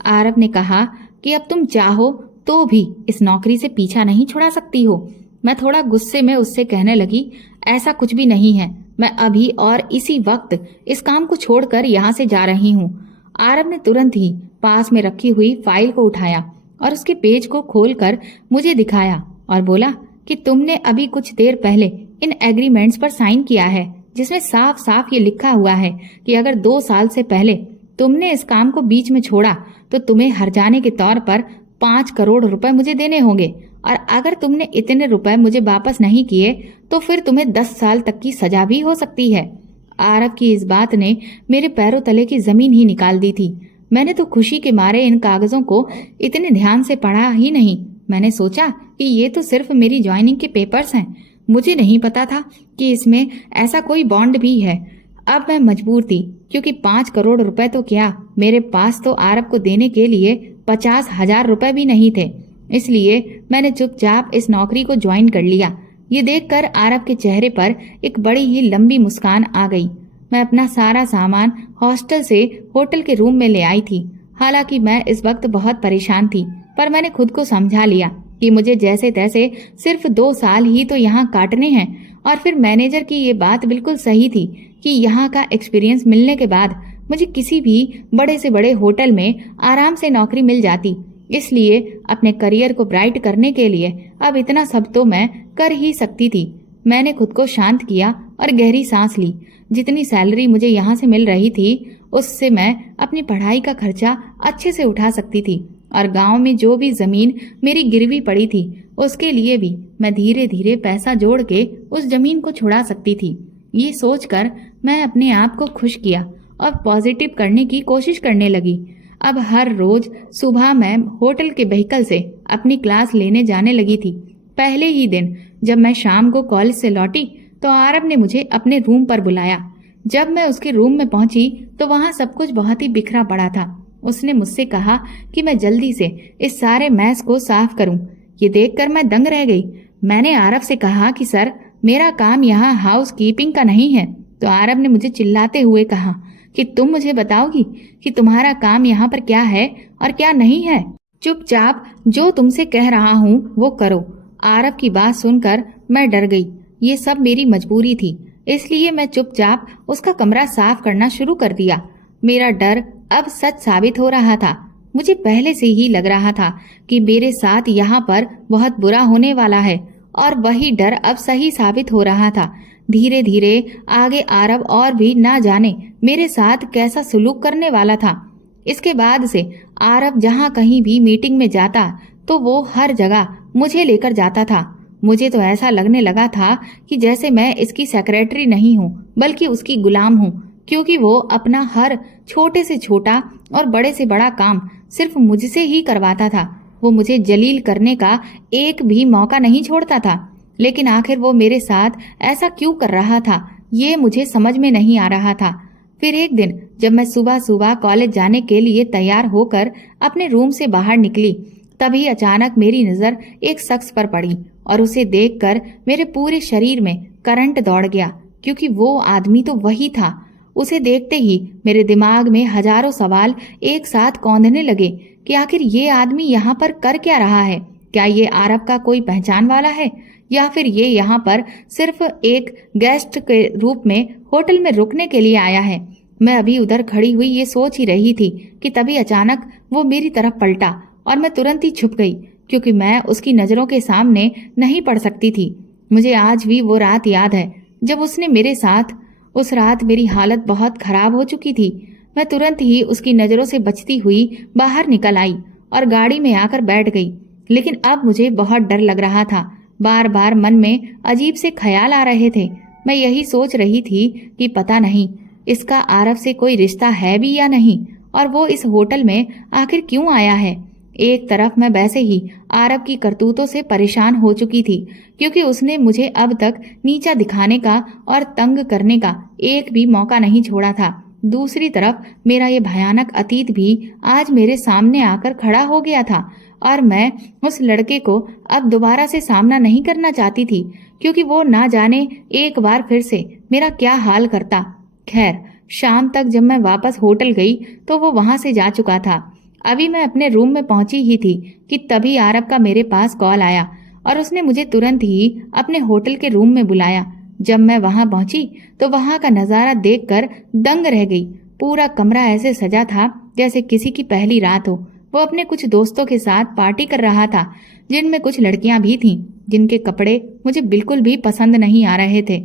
आरव ने कहा कि अब तुम चाहो तो भी इस नौकरी से पीछा नहीं छुड़ा सकती हो। मैं थोड़ा गुस्से में उससे कहने लगी, ऐसा कुछ भी नहीं है, मैं अभी और इसी वक्त इस काम को छोड़कर यहाँ से जा रही हूँ। आरव ने तुरंत ही पास में रखी हुई फाइल को उठाया और उसके पेज को खोलकर मुझे दिखाया और बोला कि तुमने अभी कुछ देर पहले इन एग्रीमेंट्स पर साइन किया है, जिसमें साफ साफ ये लिखा हुआ है कि अगर 2 साल से पहले तुमने इस काम को बीच में छोड़ा तो तुम्हें हर्जाने के तौर पर 5 करोड़ रुपए मुझे देने होंगे, और अगर तुमने इतने रुपए मुझे वापस नहीं किए तो फिर तुम्हें 10 साल तक की सजा भी हो सकती है। आरव की इस बात ने मेरे पैरों तले की जमीन ही निकाल दी थी। मैंने तो खुशी के मारे इन कागजों को इतने ध्यान से पढ़ा ही नहीं। मैंने सोचा कि ये तो सिर्फ मेरी ज्वाइनिंग के पेपर्स हैं। मुझे नहीं पता था कि इसमें ऐसा कोई बॉन्ड भी है। अब मैं मजबूर थी, क्योंकि 5 करोड़ रुपए तो क्या, मेरे पास तो आरव को देने के लिए 50,000 रुपए भी नहीं थे। इसलिए मैंने चुपचाप इस नौकरी को ज्वाइन कर लिया। ये देखकर आरव के चेहरे पर एक बड़ी ही लंबी मुस्कान आ गई। मैं अपना सारा सामान हॉस्टल से होटल के रूम में ले आई थी। हालांकि मैं इस वक्त बहुत परेशान थी, पर मैंने खुद को समझा लिया कि मुझे जैसे तैसे सिर्फ 2 साल ही तो यहाँ काटने हैं। और फिर मैनेजर की ये बात बिल्कुल सही थी कि यहाँ का एक्सपीरियंस मिलने के बाद मुझे किसी भी बड़े से बड़े होटल में आराम से नौकरी मिल जाती। इसलिए अपने करियर को ब्राइट करने के लिए अब इतना सब तो मैं कर ही सकती थी। मैंने खुद को शांत किया और गहरी सांस ली। जितनी सैलरी मुझे यहाँ से मिल रही थी उससे मैं अपनी पढ़ाई का खर्चा अच्छे से उठा सकती थी और गांव में जो भी जमीन मेरी गिरवी पड़ी थी उसके लिए भी मैं धीरे धीरे पैसा जोड़ के उस जमीन को छुड़ा सकती थी। ये सोचकर मैं अपने आप को खुश किया और पॉजिटिव करने की कोशिश करने लगी। अब हर रोज सुबह मैं होटल के व्हीकल से अपनी क्लास लेने जाने लगी थी। पहले ही दिन जब मैं शाम को कॉलेज से लौटी तो आरव ने मुझे अपने रूम पर बुलाया। जब मैं उसके रूम में पहुंची तो वहां सब कुछ बहुत ही बिखरा पड़ा था। उसने मुझसे कहा कि मैं जल्दी से इस सारे मैस को साफ करूं। ये देखकर मैं दंग रह गई। मैंने आरव से कहा कि सर, मेरा काम यहाँ हाउस कीपिंग का नहीं है। तो आरव ने मुझे चिल्लाते हुए कहा कि तुम मुझे बताओगी कि तुम्हारा काम यहाँ पर क्या है और क्या नहीं है। चुपचाप जो तुमसे कह रहा हूँ वो करो। आरव की बात सुनकर मैं डर गई। ये सब मेरी मजबूरी थी, इसलिए मैं चुपचाप उसका कमरा साफ करना शुरू कर दिया। मेरा डर अब सच साबित हो रहा था। मुझे पहले से ही लग रहा था कि मेरे साथ यहाँ पर बहुत बुरा होने वाला है और वही डर अब सही साबित हो रहा था। धीरे धीरे आगे आरव और भी ना जाने मेरे साथ कैसा सलूक करने वाला था। इसके बाद से आरव जहाँ कहीं भी मीटिंग में जाता तो वो हर जगह मुझे लेकर जाता था। मुझे तो ऐसा लगने लगा था कि जैसे मैं इसकी सेक्रेटरी नहीं हूँ बल्कि उसकी गुलाम हूँ, क्योंकि वो अपना हर छोटे से छोटा और बड़े से बड़ा काम सिर्फ मुझसे ही करवाता था। वो मुझे जलील करने का एक भी मौका नहीं छोड़ता था। लेकिन आखिर वो मेरे साथ ऐसा क्यों कर रहा था, ये मुझे समझ में नहीं आ रहा था। फिर एक दिन जब मैं सुबह सुबह कॉलेज जाने के लिए तैयार होकर अपने रूम से बाहर निकली, तभी अचानक मेरी नजर एक शख्स पर पड़ी और उसे देखकर मेरे पूरे शरीर में करंट दौड़ गया, क्योंकि वो आदमी तो वही था। उसे देखते ही मेरे दिमाग में हजारों सवाल एक साथ कौंधने लगे कि आखिर ये आदमी यहाँ पर कर क्या रहा है। क्या ये आरव का कोई पहचान वाला है या फिर ये यहाँ पर सिर्फ एक गेस्ट के रूप में होटल में रुकने के लिए आया है। मैं अभी उधर खड़ी हुई ये सोच ही रही थी कि तभी अचानक वो मेरी तरफ पलटा और मैं तुरंत ही छुप गई, क्योंकि मैं उसकी नजरों के सामने नहीं पड़ सकती थी। मुझे आज भी वो रात याद है जब उसने मेरे साथ, उस रात मेरी हालत बहुत खराब हो चुकी थी। मैं तुरंत ही उसकी नजरों से बचती हुई बाहर निकल आई और गाड़ी में आकर बैठ गई। लेकिन अब मुझे बहुत डर लग रहा था। बार बार मन में अजीब से ख्याल आ रहे थे। मैं यही सोच रही थी कि पता नहीं इसका आरव से कोई रिश्ता है भी या नहीं, और वो इस होटल में आखिर क्यों आया है। एक तरफ मैं वैसे ही आरव की करतूतों से परेशान हो चुकी थी, क्योंकि उसने मुझे अब तक नीचा दिखाने का और तंग करने का एक भी मौका नहीं छोड़ा था। दूसरी तरफ मेरा ये भयानक अतीत भी आज मेरे सामने आकर खड़ा हो गया था और मैं उस लड़के को अब दोबारा से सामना नहीं करना चाहती थी, क्योंकि वो ना जाने एक बार फिर से मेरा क्या हाल करता। खैर, शाम तक जब मैं वापस होटल गई तो वो वहां से जा चुका था। अभी मैं अपने रूम में पहुंची ही थी कि तभी आरव का मेरे पास कॉल आया और उसने मुझे तुरंत ही अपने होटल के रूम में बुलाया। जब मैं वहां पहुंची तो वहां का नजारा देखकर दंग रह गई। पूरा कमरा ऐसे सजा था जैसे किसी की पहली रात हो। वो अपने कुछ दोस्तों के साथ पार्टी कर रहा था, जिनमें कुछ लड़कियां भी थीं, जिनके कपड़े मुझे बिल्कुल भी पसंद नहीं आ रहे थे।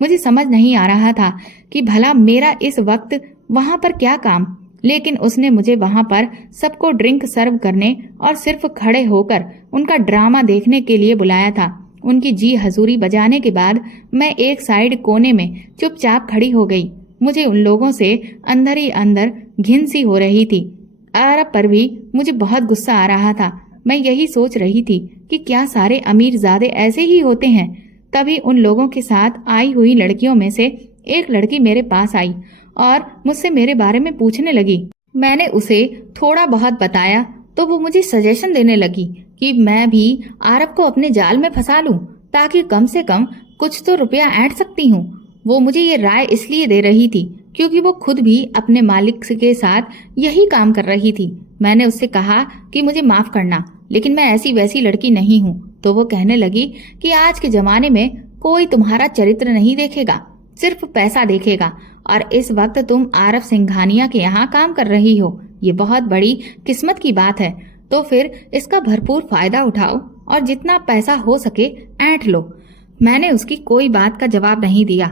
मुझे समझ नहीं आ रहा था कि भला मेरा इस वक्त वहां पर क्या काम। लेकिन उसने मुझे वहां पर सबको ड्रिंक सर्व करने और सिर्फ खड़े होकर उनका ड्रामा देखने के लिए बुलाया था। उनकी जी हजूरी बजाने के बाद मैं एक साइड कोने में चुपचाप खड़ी हो गई। मुझे उन लोगों से अंदर ही अंदर घिन सी हो रही थी। आरव पर भी मुझे बहुत गुस्सा आ रहा था। मैं यही सोच रही थी कि क्या सारे अमीरजादे ऐसे ही होते हैं। तभी उन लोगों के साथ आई हुई लड़कियों में से एक लड़की मेरे पास आई और मुझसे मेरे बारे में पूछने लगी। मैंने उसे थोड़ा बहुत बताया तो वो मुझे सजेशन देने लगी कि मैं भी आरव को अपने जाल में फंसा लूं, ताकि कम से कम कुछ तो रुपया ऐंठ सकती हूँ। वो मुझे ये राय इसलिए दे रही थी क्योंकि वो खुद भी अपने मालिक के साथ यही काम कर रही थी। मैंने उससे कहा कि मुझे माफ करना, लेकिन मैं ऐसी वैसी लड़की नहीं हूँ। तो वो कहने लगी कि आज के जमाने में कोई तुम्हारा चरित्र नहीं देखेगा, सिर्फ पैसा देखेगा और इस वक्त तुम आरव सिंघानिया के यहाँ काम कर रही हो। ये बहुत बड़ी किस्मत की बात है। तो फिर इसका भरपूर फायदा उठाओ और जितना पैसा हो सके ऐंठ लो। मैंने उसकी कोई बात का जवाब नहीं दिया।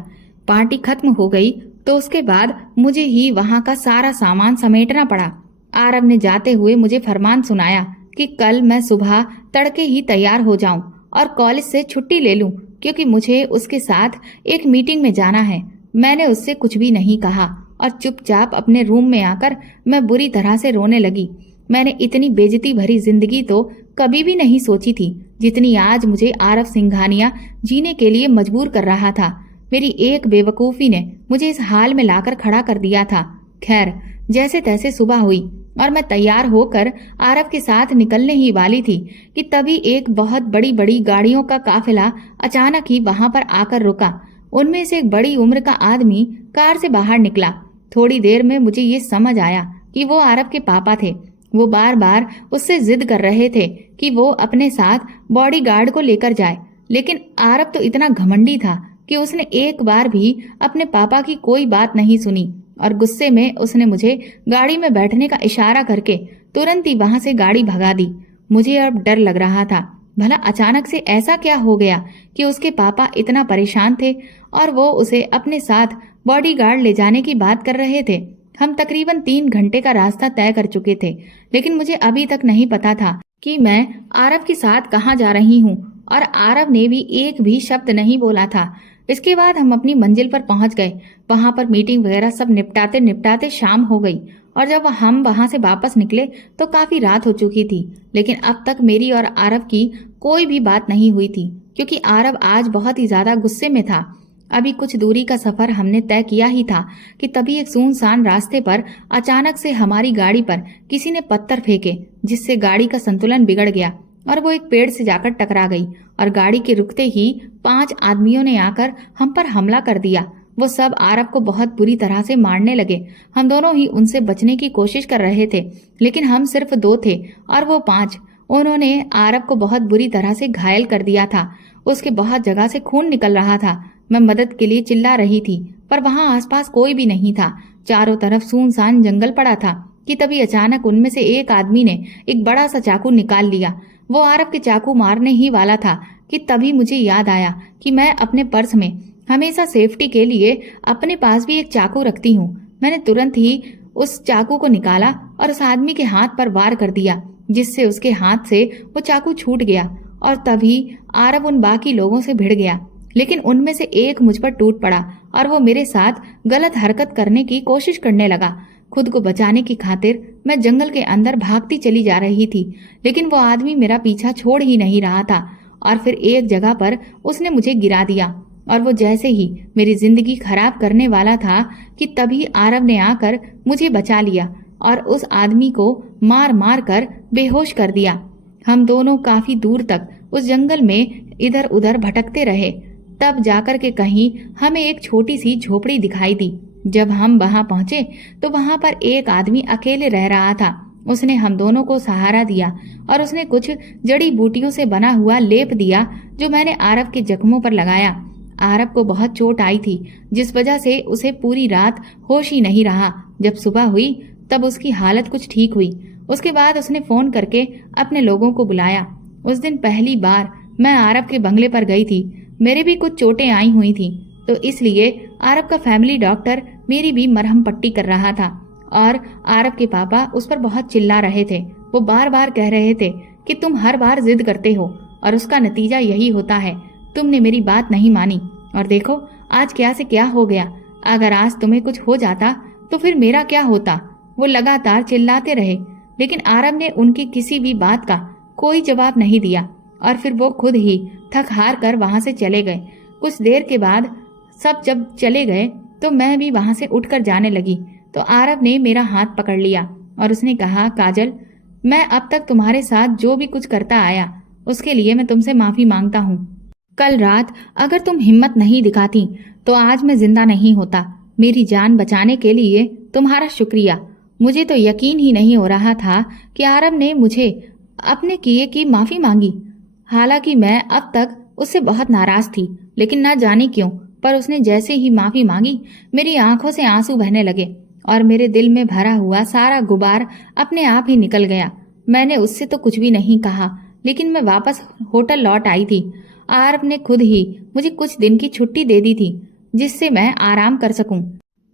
पार्टी खत्म हो गई तो उसके बाद मुझे ही वहाँ का सारा सामान समेटना पड़ा। आरव ने जाते हुए मुझे फरमान सुनाया कि कल मैं सुबह तड़के ही तैयार हो जाऊं और कॉलेज से छुट्टी ले लूं, क्योंकि मुझे उसके साथ एक मीटिंग में जाना है। मैंने उससे कुछ भी नहीं कहा और चुपचाप अपने रूम में आकर मैं बुरी तरह से रोने लगी। मैंने इतनी बेइज्जती भरी जिंदगी तो कभी भी नहीं सोची थी जितनी आज मुझे आरव सिंघानिया जीने के लिए मजबूर कर रहा था। मेरी एक बेवकूफ़ी ने मुझे इस हाल में लाकर खड़ा कर दिया था। खैर, जैसे तैसे सुबह हुई और मैं तैयार होकर आरव के साथ निकलने ही वाली थी कि तभी एक बहुत बड़ी बड़ी गाड़ियों का काफिला अचानक ही वहां पर आकर रुका। उनमें से एक बड़ी उम्र का आदमी कार से बाहर निकला। थोड़ी देर में मुझे ये समझ आया कि वो आरव के पापा थे। वो बार बार उससे जिद कर रहे थे कि वो अपने साथ बॉडीगार्ड को लेकर जाए, लेकिन आरव तो इतना घमंडी था कि उसने एक बार भी अपने पापा की कोई बात नहीं सुनी और गुस्से में उसने मुझे गाड़ी में बैठने का इशारा करके तुरंत ही वहां से गाड़ी भगा दी। मुझे अब डर लग रहा था, भला अचानक से ऐसा क्या हो गया कि उसके पापा इतना परेशान थे और वो उसे अपने साथ बॉडीगार्ड ले जाने की बात कर रहे थे। हम तकरीबन 3 घंटे का रास्ता तय कर चुके थे, लेकिन मुझे अभी तक नहीं पता था कि मैं आरव के साथ कहाँ जा रही हूँ और आरव ने भी एक भी शब्द नहीं बोला था। इसके बाद हम अपनी मंजिल पर पहुंच गए। वहां पर मीटिंग वगैरह सब निपटाते निपटाते शाम हो गई और जब हम वहां से वापस निकले तो काफी रात हो चुकी थी। लेकिन अब तक मेरी और आरव की कोई भी बात नहीं हुई थी, क्योंकि आरव आज बहुत ही ज्यादा गुस्से में था। अभी कुछ दूरी का सफर हमने तय किया ही था कि तभी एक सुनसान रास्ते पर अचानक से हमारी गाड़ी पर किसी ने पत्थर फेंके, जिससे गाड़ी का संतुलन बिगड़ गया और वो एक पेड़ से जाकर टकरा गई और गाड़ी के रुकते ही 5 आदमियों ने आकर हम पर हमला कर दिया। वो सब आरव को बहुत बुरी तरह से मारने लगे। हम दोनों ही उनसे बचने की कोशिश कर रहे थे, लेकिन हम सिर्फ 2 थे और वो 5। उन्होंने आरव को बहुत बुरी तरह से घायल कर दिया था। उसके बहुत जगह से खून निकल रहा था। मैं मदद के लिए चिल्ला रही थी, पर वहां आसपास कोई भी नहीं था। चारों तरफ सुनसान जंगल पड़ा था कि तभी अचानक उनमें से एक आदमी ने एक बड़ा सा चाकू निकाल लिया। वो आरव के चाकू मारने ही वाला था कि तभी मुझे याद आया कि मैं अपने पर्स में हमेशा सेफ्टी के लिए अपने पास भी एक चाकू रखती हूँ। मैंने तुरंत ही उस चाकू को निकाला और उस आदमी के हाथ पर वार कर दिया, जिससे उसके हाथ से वो चाकू छूट गया और तभी आरव उन बाकी लोगों से भिड़ गया। लेकिन उनमें से एक मुझ पर टूट पड़ा और वो मेरे साथ गलत हरकत करने की कोशिश करने लगा। खुद को बचाने की खातिर मैं जंगल के अंदर भागती चली जा रही थी, लेकिन वो आदमी मेरा पीछा छोड़ ही नहीं रहा था और फिर एक जगह पर उसने मुझे गिरा दिया और वो जैसे ही मेरी जिंदगी खराब करने वाला था कि तभी आरव ने आकर मुझे बचा लिया और उस आदमी को मार मार कर बेहोश कर दिया। हम दोनों काफी दूर तक उस जंगल में इधर उधर भटकते रहे। तब जाकर के कहीं हमें एक छोटी सी झोपड़ी दिखाई दी। जब हम वहां पहुंचे तो वहां पर एक आदमी अकेले रह रहा था। उसने हम दोनों को सहारा दिया और उसने कुछ जड़ी बूटियों से बना हुआ लेप दिया, जो मैंने आरव के जख्मों पर लगाया। आरव को बहुत चोट आई थी, जिस वजह से उसे पूरी रात होश ही नहीं रहा। जब सुबह हुई तब उसकी हालत कुछ ठीक हुई। उसके बाद उसने फोन करके अपने लोगों को बुलाया। उस दिन पहली बार मैं आरव के बंगले पर गई थी। मेरे भी कुछ चोटें आई हुई थी, तो इसलिए आरव का फैमिली डॉक्टर मेरी भी मरहम पट्टी कर रहा था और आरव के पापा उस पर बहुत चिल्ला रहे थे। वो बार बार कह रहे थे कि तुम हर बार जिद करते हो और उसका नतीजा यही होता है। तुमने मेरी बात नहीं मानी और देखो आज क्या से क्या हो गया। अगर आज तुम्हें कुछ हो जाता तो फिर मेरा क्या होता। वो लगातार चिल्लाते रहे, लेकिन आरव ने उनकी किसी भी बात का कोई जवाब नहीं दिया और फिर वो खुद ही थक हार कर वहां से चले गए। कुछ देर के बाद सब जब चले गए तो मैं भी वहां से उठकर जाने लगी तो आरव ने मेरा हाथ पकड़ लिया और उसने कहा, काजल, मैं अब तक तुम्हारे साथ जो भी कुछ करता आया उसके लिए मैं तुमसे माफी मांगता हूँ। कल रात अगर तुम हिम्मत नहीं दिखाती तो आज मैं जिंदा नहीं होता। मेरी जान बचाने के लिए तुम्हारा शुक्रिया। मुझे तो यकीन ही नहीं हो रहा था कि आरव ने मुझे अपने किए की माफी मांगी। हालांकि मैं अब तक उससे बहुत नाराज थी, लेकिन ना जाने क्यों पर उसने जैसे ही माफी मांगी मेरी आंखों से आंसू बहने लगे और मेरे दिल में भरा हुआ सारा गुबार अपने आप ही निकल गया। मैंने उससे तो कुछ भी नहीं कहा, लेकिन मैं वापस होटल लौट आई थी। आरव ने खुद ही मुझे कुछ दिन की छुट्टी दे दी थी जिससे मैं आराम कर सकूं।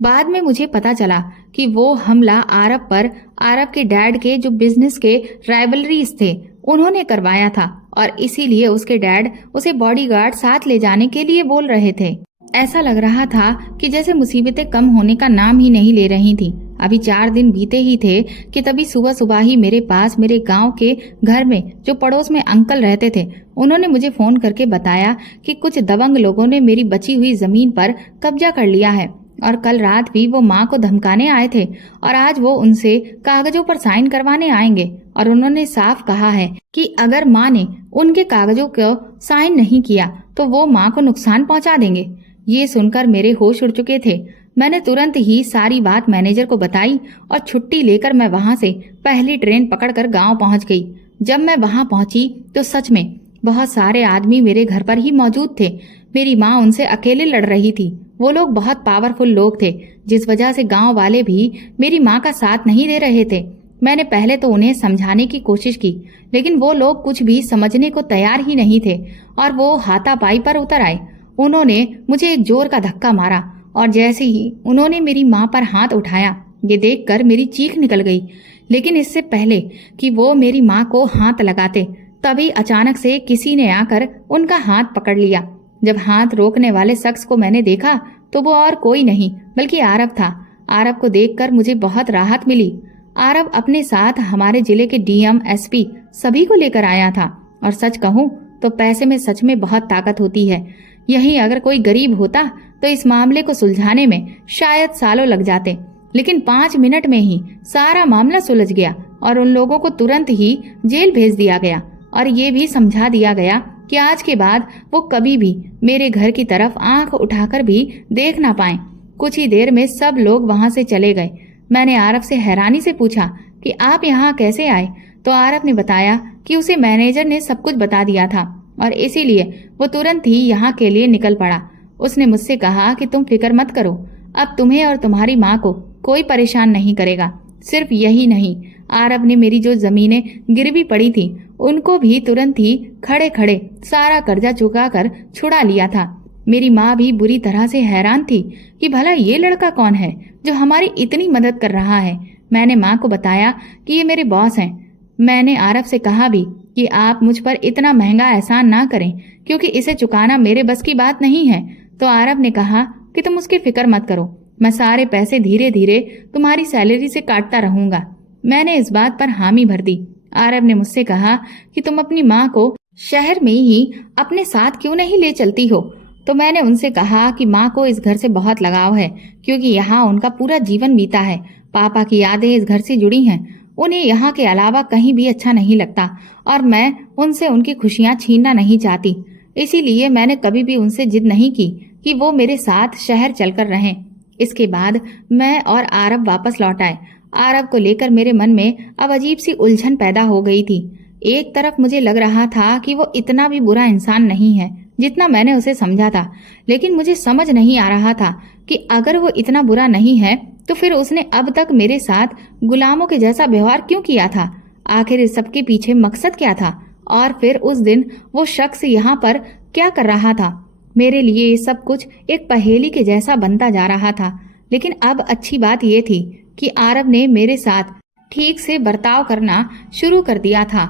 बाद में मुझे पता चला कि वो हमला आरव के डैड के जो बिजनेस के राइवलरीज थे उन्होंने करवाया था और इसीलिए उसके डैड उसे बॉडीगार्ड साथ ले जाने के लिए बोल रहे थे। ऐसा लग रहा था कि जैसे मुसीबतें कम होने का नाम ही नहीं ले रही थी। अभी 4 दिन बीते ही थे कि तभी सुबह सुबह ही मेरे पास मेरे गांव के घर में जो पड़ोस में अंकल रहते थे उन्होंने मुझे फोन करके बताया कि कुछ दबंग लोगों ने मेरी बची हुई जमीन पर कब्जा कर लिया है और कल रात भी वो माँ को धमकाने आए थे और आज वो उनसे कागजों पर साइन करवाने आएंगे और उन्होंने साफ कहा है कि अगर माँ ने उनके कागजों को साइन नहीं किया तो वो माँ को नुकसान पहुंचा देंगे। ये सुनकर मेरे होश उड़ चुके थे। मैंने तुरंत ही सारी बात मैनेजर को बताई और छुट्टी लेकर मैं वहां से पहली ट्रेन पकड़कर गांव पहुंच गई। जब मैं वहां पहुंची तो सच में बहुत सारे आदमी मेरे घर पर ही मौजूद थे। मेरी माँ उनसे अकेले लड़ रही थी। वो लोग बहुत पावरफुल लोग थे जिस वजह से गांव वाले भी मेरी माँ का साथ नहीं दे रहे थे। मैंने पहले तो उन्हें समझाने की कोशिश की, लेकिन वो लोग कुछ भी समझने को तैयार ही नहीं थे और वो हाथापाई पर उतर आए। उन्होंने मुझे एक जोर का धक्का मारा और जैसे ही उन्होंने मेरी माँ पर हाथ उठाया, ये देखकर मेरी चीख निकल गई। लेकिन इससे पहले कि वो मेरी माँ को हाथ लगाते, तभी अचानक से किसी ने आकर उनका हाथ पकड़ लिया। जब हाथ रोकने वाले शख्स को मैंने देखा तो वो और कोई नहीं बल्कि आरव था। आरव को देखकर मुझे बहुत राहत मिली। आरव अपने साथ हमारे जिले के डीएम, एसपी सभी को लेकर आया था और सच कहूँ तो पैसे में सच में बहुत ताकत होती है। यहीं अगर कोई गरीब होता तो इस मामले को सुलझाने में शायद सालों लग जाते, लेकिन 5 मिनट में ही सारा मामला सुलझ गया और उन लोगों को तुरंत ही जेल भेज दिया गया और ये भी समझा दिया गया कि आज के बाद वो कभी भी मेरे घर की तरफ आंख उठाकर भी देख ना पाएं। कुछ ही देर में सब लोग वहां से चले गए। मैंने आरव से हैरानी से पूछा कि आप यहाँ कैसे आए, तो आरव ने बताया कि उसे मैनेजर ने सब कुछ बता दिया था और इसीलिए वो तुरंत ही यहाँ के लिए निकल पड़ा। उसने मुझसे कहा कि तुम फिक्र मत करो, अब तुम्हें और तुम्हारी माँ को कोई परेशान नहीं करेगा। सिर्फ यही नहीं, आरव ने मेरी जो जमीनें गिरवी पड़ी थी उनको भी तुरंत ही खड़े खड़े सारा कर्जा चुकाकर छुड़ा लिया था। मेरी माँ भी बुरी तरह से हैरान थी कि भला ये लड़का कौन है जो हमारी इतनी मदद कर रहा है। मैंने माँ को बताया कि ये मेरे बॉस हैं। मैंने आरव से कहा भी कि आप मुझ पर इतना महंगा एहसान ना करें क्योंकि इसे चुकाना मेरे बस की बात नहीं है। तो आरव ने कहा कि तुम उसकी फिक्र मत करो, मैं सारे पैसे धीरे धीरे तुम्हारी सैलरी से काटता रहूंगा। मैंने इस बात पर हामी भर दी। आरव ने मुझसे कहा कि तुम अपनी माँ को शहर में ही अपने साथ क्यों नहीं ले चलती हो। तो मैंने उनसे कहा कि माँ को इस घर से बहुत लगाव है क्योंकि यहाँ उनका पूरा जीवन बीता है। पापा की यादें इस घर से जुड़ी हैं। उन्हें यहाँ के अलावा कहीं भी अच्छा नहीं लगता और मैं उनसे उनकी खुशियाँ छीनना नहीं चाहती। इसीलिए मैंने कभी भी उनसे जिद नहीं की कि वो मेरे साथ शहर चलकर रहें। इसके बाद मैं और आरव वापस लौट आए। आरव को लेकर मेरे मन में अब अजीब सी उलझन पैदा हो गई थी। एक तरफ मुझे लग रहा था कि वो इतना भी बुरा इंसान नहीं है जितना मैंने उसे समझा था, लेकिन मुझे समझ नहीं आ रहा था कि अगर वो इतना बुरा नहीं है तो फिर उसने अब तक मेरे साथ गुलामों के जैसा व्यवहार क्यों किया था। आखिर इस सबके पीछे मकसद क्या था और फिर उस दिन वो शख्स यहाँ पर क्या कर रहा था। मेरे लिए ये सब कुछ एक पहेली के जैसा बनता जा रहा था। लेकिन अब अच्छी बात ये थी कि आरव ने मेरे साथ ठीक से बर्ताव करना शुरू कर दिया था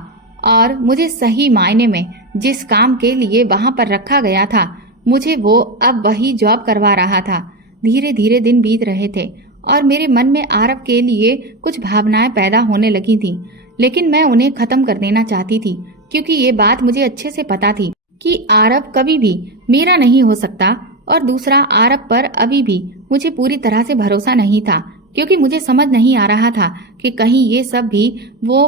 और मुझे सही मायने में जिस काम के लिए वहां पर रखा गया था मुझे वो अब वही जॉब करवा रहा था। धीरे धीरे दिन बीत रहे थे और मेरे मन में आरव के लिए कुछ भावनाएं पैदा होने लगी थी, लेकिन मैं उन्हें खत्म कर देना चाहती थी क्योंकि ये बात मुझे अच्छे से पता थी कि आरव कभी भी मेरा नहीं हो सकता और दूसरा आरव पर अभी भी मुझे पूरी तरह से भरोसा नहीं था क्योंकि मुझे समझ नहीं आ रहा था कि कहीं ये सब भी वो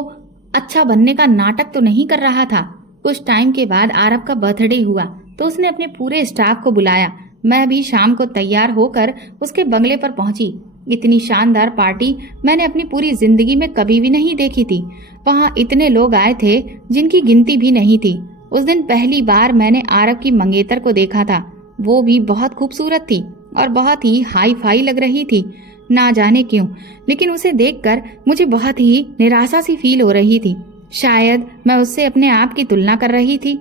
अच्छा बनने का नाटक तो नहीं कर रहा था। कुछ टाइम के बाद आरव का बर्थडे हुआ तो उसने अपने पूरे स्टाफ को बुलाया। मैं भी शाम को तैयार होकर उसके बंगले पर पहुंची। इतनी शानदार पार्टी मैंने अपनी पूरी जिंदगी में कभी भी नहीं देखी थी। वहां इतने लोग आए थे जिनकी गिनती भी नहीं थी। उस दिन पहली बार मैंने आरव की मंगेतर को देखा था। वो भी बहुत खूबसूरत थी और बहुत ही हाई फाई लग रही थी। ना जाने क्यों, लेकिन उसे देखकर मुझे बहुत ही निराशा सी फील हो रही थी। शायद मैं उससे अपने आप की तुलना कर रही थी।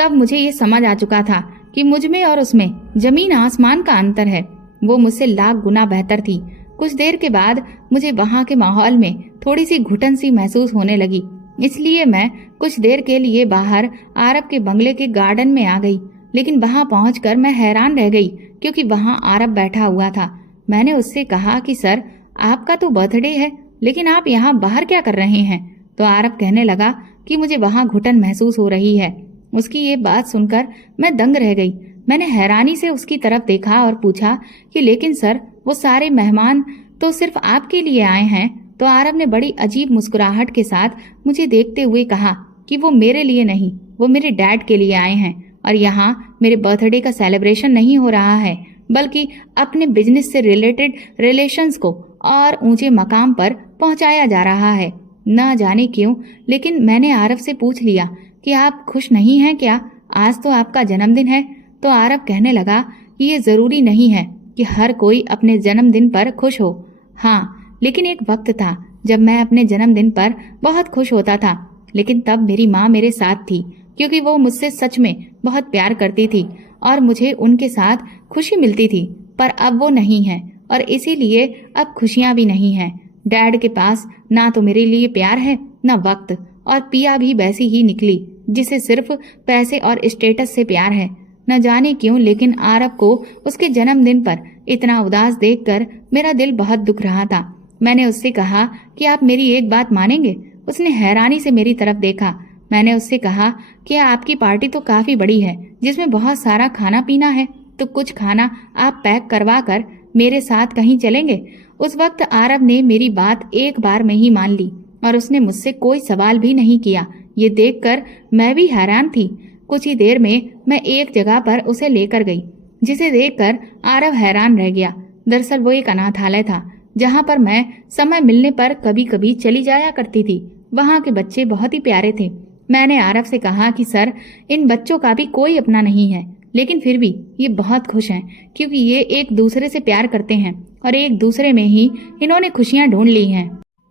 तब मुझे ये समझ आ चुका था कि मुझ में और उसमें जमीन आसमान का अंतर है। वो मुझसे लाख गुना बेहतर थी। कुछ देर के बाद मुझे वहां के माहौल में थोड़ी सी घुटन सी महसूस होने लगी, इसलिए मैं कुछ देर के लिए बाहर आरब के बंगले के गार्डन में आ गई। लेकिन वहां पहुंचकर मैं हैरान रह गई, क्योंकि वहां आरब बैठा हुआ था। मैंने उससे कहा कि सर, आपका तो बर्थडे है, लेकिन आप यहाँ बाहर क्या कर रहे हैं? तो आरब कहने लगा कि मुझे वहां घुटन महसूस हो रही है। उसकी ये बात सुनकर मैं दंग रह गई। मैंने हैरानी से उसकी तरफ देखा और पूछा कि लेकिन सर, वो सारे मेहमान तो सिर्फ आपके लिए आए हैं। तो आरब ने बड़ी अजीब मुस्कुराहट के साथ मुझे देखते हुए कहा कि वो मेरे लिए नहीं, वो मेरे डैड के लिए आए हैं और यहाँ मेरे बर्थडे का सेलिब्रेशन नहीं हो रहा है, बल्कि अपने बिजनेस से रिलेटेड रिलेशंस को और ऊंचे मकाम पर पहुंचाया जा रहा है। ना जाने क्यों, लेकिन मैंने आरब से पूछ लिया कि आप खुश नहीं हैं क्या? आज तो आपका जन्मदिन है। तो आरब कहने लगा कि ये जरूरी नहीं है कि हर कोई अपने जन्मदिन पर खुश हो। हाँ, लेकिन एक वक्त था जब मैं अपने जन्मदिन पर बहुत खुश होता था, लेकिन तब मेरी माँ मेरे साथ थी, क्योंकि वो मुझसे सच में बहुत प्यार करती थी और मुझे उनके साथ खुशी मिलती थी। पर अब वो नहीं है और इसीलिए अब खुशियाँ भी नहीं हैं। डैड के पास ना तो मेरे लिए प्यार है, ना वक्त, और पिया भी वैसी ही निकली जिसे सिर्फ पैसे और स्टेटस से प्यार है। न जाने क्यों, लेकिन आरब को उसके जन्मदिन पर इतना उदास देखकर मेरा दिल बहुत दुख रहा था। मैंने उससे कहा कि आप मेरी एक बात मानेंगे? उसने हैरानी से मेरी तरफ देखा। मैंने उससे कहा कि आपकी पार्टी तो काफी बड़ी है, जिसमें बहुत सारा खाना पीना है, तो कुछ खाना आप पैक करवा कर मेरे साथ कहीं चलेंगे? उस वक्त आरब ने मेरी बात एक बार में ही मान ली और उसने मुझसे कोई सवाल भी नहीं किया। ये देखकर मैं भी हैरान थी। कुछ ही देर में मैं एक जगह पर उसे लेकर गई, जिसे देखकर आरव हैरान रह गया। दरअसल वो एक अनाथालय था, जहाँ पर मैं समय मिलने पर कभी कभी चली जाया करती थी। वहाँ के बच्चे बहुत ही प्यारे थे। मैंने आरव से कहा कि सर, इन बच्चों का भी कोई अपना नहीं है, लेकिन फिर भी ये बहुत खुश हैं, क्योंकि ये एक दूसरे से प्यार करते हैं और एक दूसरे में ही इन्होंने खुशियाँ ढूंढ ली हैं।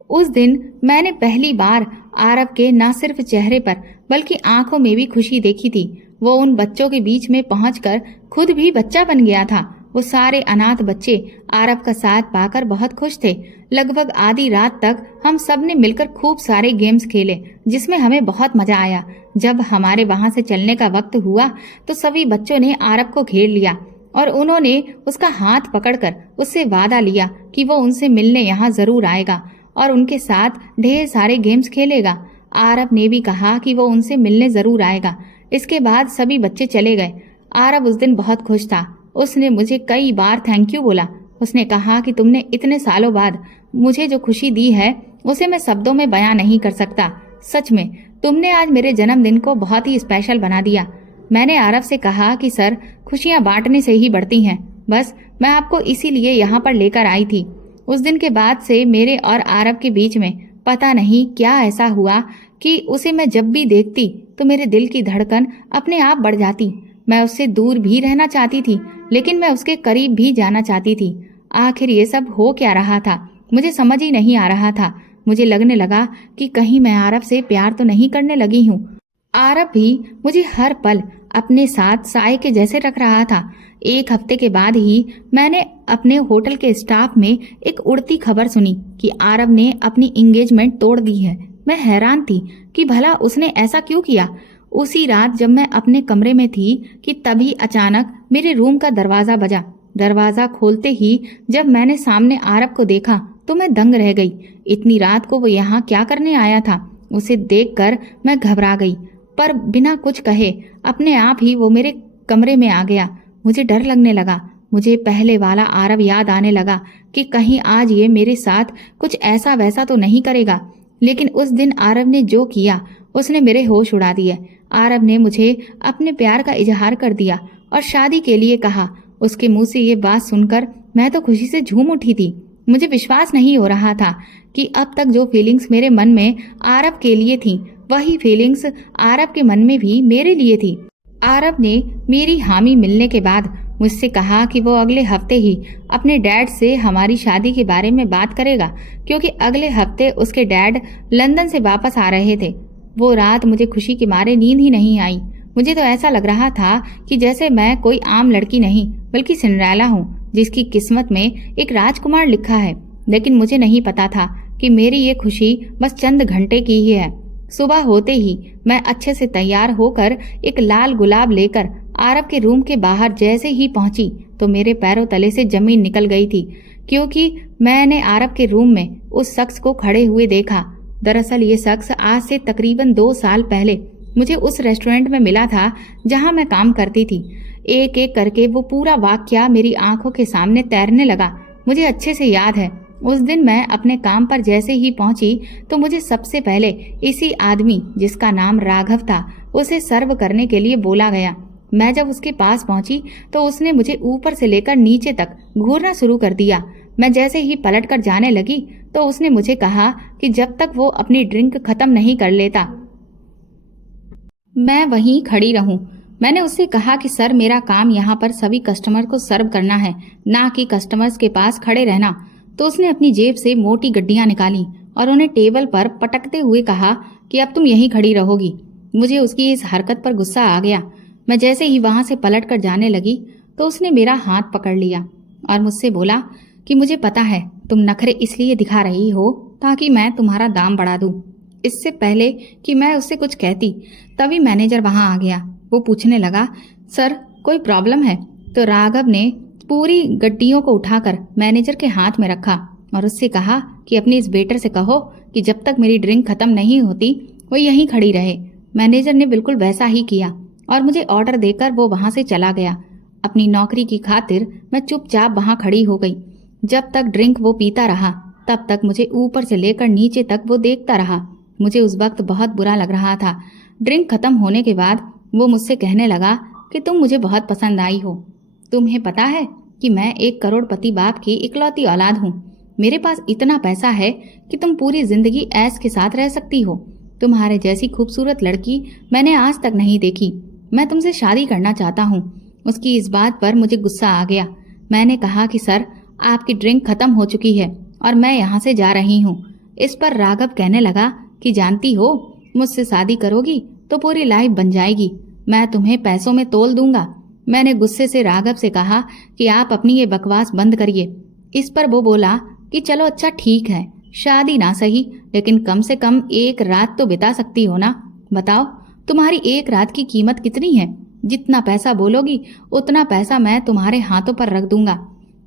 उस दिन मैंने पहली बार आरब के न सिर्फ चेहरे पर बल्कि आंखों में भी खुशी देखी थी। वो उन बच्चों के बीच में पहुंचकर खुद भी बच्चा बन गया था। वो सारे अनाथ बच्चे आरब का साथ पाकर बहुत खुश थे। लगभग आधी रात तक हम सब ने मिलकर खूब सारे गेम्स खेले, जिसमें हमें बहुत मजा आया। जब हमारे वहां से चलने का वक्त हुआ तो सभी बच्चों ने आरब को घेर लिया और उन्होंने उसका हाथ पकड़कर उससे वादा लिया कि वो उनसे मिलने यहाँ जरूर आएगा और उनके साथ ढेर सारे गेम्स खेलेगा। आरब ने भी कहा कि वो उनसे मिलने जरूर आएगा। इसके बाद सभी बच्चे चले गए। आरब उस दिन बहुत खुश था। उसने मुझे कई बार थैंक यू बोला। उसने कहा कि तुमने इतने सालों बाद मुझे जो खुशी दी है उसे मैं शब्दों में बयां नहीं कर सकता। सच में तुमने आज मेरे जन्मदिन को बहुत ही स्पेशल बना दिया। मैंने आरब से कहा कि सर, खुशियां बांटने से ही बढ़ती हैं। बस मैं आपको इसीलिए यहाँ पर लेकर आई थी। उस दिन के बाद से मेरे और आरब के बीच में पता नहीं क्या ऐसा हुआ कि उसे मैं जब भी देखती तो मेरे दिल की धड़कन अपने आप बढ़ जाती। मैं उससे दूर भी रहना चाहती थी, लेकिन मैं उसके करीब भी जाना चाहती थी। आखिर ये सब हो क्या रहा था, मुझे समझ ही नहीं आ रहा था। मुझे लगने लगा कि कहीं मैं आरब से प्यार तो नहीं करने लगी हूँ। आरब भी मुझे हर पल अपने साथ साए के जैसे रख रहा था। एक हफ्ते के बाद ही मैंने अपने होटल के स्टाफ में एक उड़ती खबर सुनी कि आरब ने अपनी एंगेजमेंट तोड़ दी है। मैं हैरान थी कि भला उसने ऐसा क्यों किया। उसी रात जब मैं अपने कमरे में थी कि तभी अचानक मेरे रूम का दरवाजा बजा। दरवाजा खोलते ही जब मैंने सामने आरब को देखा तो मैं दंग रह गई। इतनी रात को वो यहाँ क्या करने आया था? उसे देखकर मैं घबरा गई, पर बिना कुछ कहे अपने आप ही वो मेरे कमरे में आ गया। मुझे डर लगने लगा। मुझे पहले वाला आरब याद आने लगा कि कहीं आज ये मेरे साथ कुछ ऐसा वैसा तो नहीं करेगा। लेकिन उस दिन आरब ने जो किया उसने मेरे होश उड़ा दिए। आरब ने मुझे अपने प्यार का इजहार कर दिया और शादी के लिए कहा। उसके मुंह से ये बात सुनकर मैं तो खुशी से झूम उठी थी। मुझे विश्वास नहीं हो रहा था कि अब तक जो फीलिंग्स मेरे मन में आरब के लिए थी, वही फीलिंग्स आरब के मन में भी मेरे लिए थी। आरव ने मेरी हामी मिलने के बाद मुझसे कहा कि वो अगले हफ्ते ही अपने डैड से हमारी शादी के बारे में बात करेगा, क्योंकि अगले हफ्ते उसके डैड लंदन से वापस आ रहे थे। वो रात मुझे खुशी के मारे नींद ही नहीं आई। मुझे तो ऐसा लग रहा था कि जैसे मैं कोई आम लड़की नहीं बल्कि सिंड्रेला हूँ, जिसकी किस्मत में एक राजकुमार लिखा है। लेकिन मुझे नहीं पता था कि मेरी ये खुशी बस चंद घंटे की ही है। सुबह होते ही मैं अच्छे से तैयार होकर एक लाल गुलाब लेकर आरव के रूम के बाहर जैसे ही पहुंची तो मेरे पैरों तले से जमीन निकल गई थी, क्योंकि मैंने आरव के रूम में उस शख्स को खड़े हुए देखा। दरअसल ये शख्स आज से तकरीबन 2 साल पहले मुझे उस रेस्टोरेंट में मिला था जहां मैं काम करती थी। एक एक करके वो पूरा वाकया मेरी आंखों के सामने तैरने लगा। मुझे अच्छे से याद है, उस दिन मैं अपने काम पर जैसे ही पहुंची तो मुझे सबसे पहले इसी आदमी, जिसका नाम राघव था, उसे सर्व करने के लिए बोला गया। मैं जब उसके पास पहुंची तो उसने मुझे ऊपर से लेकर नीचे तक घूरना शुरू कर दिया। मैं जैसे ही पलट कर जाने लगी तो उसने मुझे कहा कि जब तक वो अपनी ड्रिंक खत्म नहीं कर लेता मैं वहीं खड़ी रहूं। मैंने उससे कहा कि सर, मेरा काम यहाँ पर सभी कस्टमर को सर्व करना है, ना कि कस्टमर्स के पास खड़े रहना। तो उसने अपनी जेब से मोटी गड्डियां निकाली और उन्हें टेबल पर पटकते हुए कहा कि अब तुम यहीं खड़ी रहोगी। मुझे उसकी इस हरकत पर गुस्सा आ गया। मैं जैसे ही वहां से पलट कर जाने लगी तो उसने मेरा हाथ पकड़ लिया और मुझसे बोला कि मुझे पता है तुम नखरे इसलिए दिखा रही हो ताकि मैं तुम्हारा दाम बढ़ा दूं। इससे पहले कि मैं उससे कुछ कहती तभी मैनेजर वहां आ गया। वो पूछने लगा, सर कोई प्रॉब्लम है? तो राघव ने पूरी गड्डियों को उठाकर मैनेजर के हाथ में रखा और उससे कहा कि अपनी इस वेटर से कहो कि जब तक मेरी ड्रिंक खत्म नहीं होती वो यहीं खड़ी रहे। मैनेजर ने बिल्कुल वैसा ही किया और मुझे ऑर्डर देकर वो वहां से चला गया। अपनी नौकरी की खातिर मैं चुपचाप वहां खड़ी हो गई। जब तक ड्रिंक वो पीता रहा तब तक मुझे ऊपर से लेकर नीचे तक वो देखता रहा। मुझे उस वक्त बहुत बुरा लग रहा था। ड्रिंक खत्म होने के बाद वो मुझसे कहने लगा कि तुम मुझे बहुत पसंद आई हो। तुम्हें पता है कि मैं एक करोड़पति बाप की इकलौती औलाद हूँ। मेरे पास इतना पैसा है कि तुम पूरी जिंदगी ऐश के साथ रह सकती हो। तुम्हारे जैसी खूबसूरत लड़की मैंने आज तक नहीं देखी। मैं तुमसे शादी करना चाहता हूँ। उसकी इस बात पर मुझे गुस्सा आ गया। मैंने कहा कि सर, आपकी ड्रिंक खत्म हो चुकी है और मैं यहाँ से जा रही हूँ। इस पर राघव कहने लगा कि जानती हो, मुझसे शादी करोगी तो पूरी लाइफ बन जाएगी। मैं तुम्हें पैसों में तोल दूंगा। मैंने गुस्से से राघव से कहा कि आप अपनी ये बकवास बंद करिए। इस पर वो बोला कि चलो अच्छा ठीक है, शादी ना सही लेकिन कम से कम एक रात तो बिता सकती हो ना। बताओ तुम्हारी एक रात की कीमत कितनी है? जितना पैसा बोलोगी उतना पैसा मैं तुम्हारे हाथों पर रख दूंगा।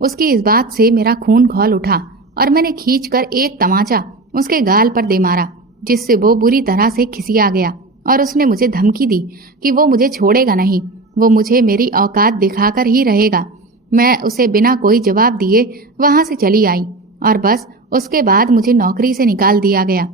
उसकी इस बात से मेरा खून खौल उठा और मैंने खींचकर एक तमाचा उसके गाल पर दे मारा, जिससे वो बुरी तरह से खिसिया गया और उसने मुझे धमकी दी कि वो मुझे छोड़ेगा नहीं, वो मुझे मेरी औकात दिखाकर ही रहेगा। मैं उसे बिना कोई जवाब दिए वहां से चली आई और बस उसके बाद मुझे नौकरी से निकाल दिया गया।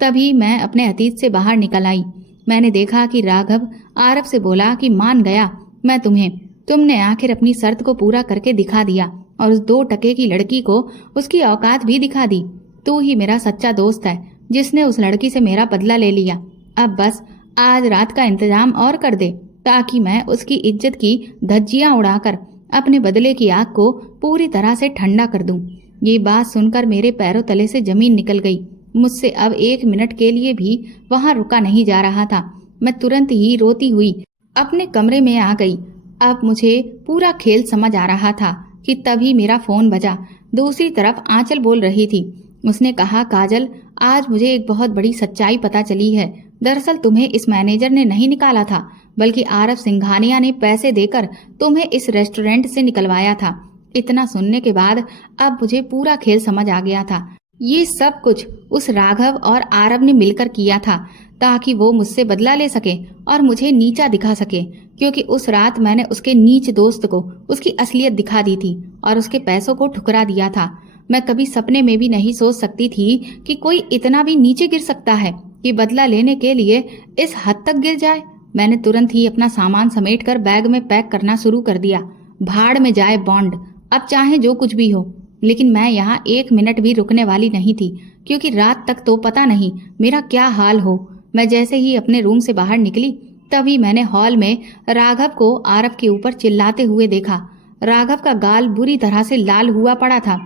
तभी मैं अपने अतीत से बाहर निकल आई। मैंने देखा कि राघव आरव से बोला कि मान गया मैं तुम्हें। तुमने आखिर अपनी शर्त को पूरा करके दिखा दिया और उस 2 टके की लड़की को उसकी औकात भी दिखा दी। तू ही मेरा सच्चा दोस्त है जिसने उस लड़की से मेरा बदला ले लिया। अब बस आज रात का इंतजाम और कर दे ताकि मैं उसकी इज्जत की धज्जियां उड़ाकर अपने बदले की आग को पूरी तरह से ठंडा कर दूं। ये बात सुनकर मेरे पैरों तले से जमीन निकल गई। मुझसे अब 1 मिनट के लिए भी वहां रुका नहीं जा रहा था। मैं तुरंत ही रोती हुई अपने कमरे में आ गई। अब मुझे पूरा खेल समझ आ रहा था कि तभी मेरा फोन बजा। दूसरी तरफ आंचल बोल रही थी। उसने कहा, काजल, आज मुझे एक बहुत बड़ी सच्चाई पता चली है। दरअसल तुम्हें इस मैनेजर ने नहीं निकाला था, बल्कि आरव सिंघानिया ने पैसे देकर तुम्हें इस रेस्टोरेंट से निकलवाया था। इतना सुनने के बाद अब मुझे पूरा खेल समझ आ गया था। ये सब कुछ उस राघव और आरव ने मिलकर किया था ताकि वो मुझसे बदला ले सके और मुझे नीचा दिखा सके, क्योंकि उस रात मैंने उसके नीच दोस्त को उसकी असलियत दिखा दी थी और उसके पैसों को ठुकरा दिया था। मैं कभी सपने में भी नहीं सोच सकती थी कि कोई इतना भी नीचे गिर सकता है कि बदला लेने के लिए इस हद तक गिर जाए। मैंने तुरंत ही अपना सामान समेटकर बैग में पैक करना शुरू कर दिया। भाड़ में जाए बॉन्ड, अब चाहे जो कुछ भी हो। लेकिन मैं यहाँ 1 मिनट भी रुकने वाली नहीं थी, क्योंकि रात तक तो पता नहीं मेरा क्या हाल हो। मैं जैसे ही अपने रूम से बाहर निकली तभी मैंने हॉल में राघव को आरव के ऊपर चिल्लाते हुए देखा। राघव का गाल बुरी तरह से लाल हुआ पड़ा था।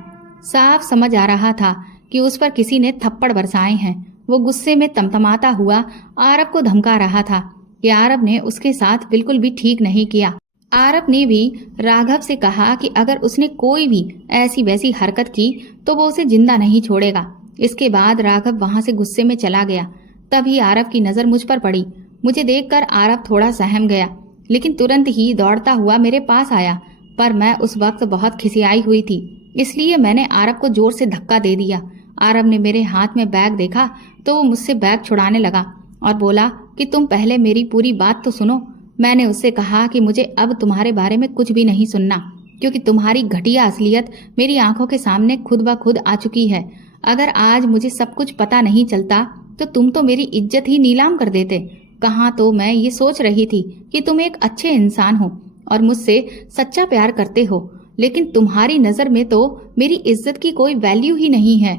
साफ समझ आ रहा था कि उस पर किसी ने थप्पड़ बरसाए हैं। वो गुस्से में तमतमाता हुआ आरव को धमका रहा था कि आरव ने उसके साथ बिल्कुल भी ठीक नहीं किया। आरव ने भी राघव से कहा कि अगर उसने कोई भी ऐसी वैसी हरकत की तो वो उसे जिंदा नहीं छोड़ेगा। इसके बाद राघव वहां से गुस्से में चला गया। तभी आरव की नजर मुझ पर पड़ी। मुझे देखकर आरव थोड़ा सहम गया, लेकिन तुरंत ही दौड़ता हुआ मेरे पास आया। पर मैं उस वक्त बहुत खिसियाई हुई थी, इसलिए मैंने आरव को जोर से धक्का दे दिया। आरव ने मेरे हाथ में बैग देखा तो वो मुझसे बैग छुड़ाने लगा और बोला कि तुम पहले मेरी पूरी बात तो सुनो। मैंने उससे कहा कि मुझे अब तुम्हारे बारे में कुछ भी नहीं सुनना, क्योंकि तुम्हारी घटिया असलियत मेरी आंखों के सामने खुद ब खुद आ चुकी है। अगर आज मुझे सब कुछ पता नहीं चलता तो तुम तो मेरी इज्जत ही नीलाम कर देते। कहाँ तो मैं ये सोच रही थी कि तुम एक अच्छे इंसान हो और मुझसे सच्चा प्यार करते हो, लेकिन तुम्हारी नजर में तो मेरी इज्जत की कोई वैल्यू ही नहीं है।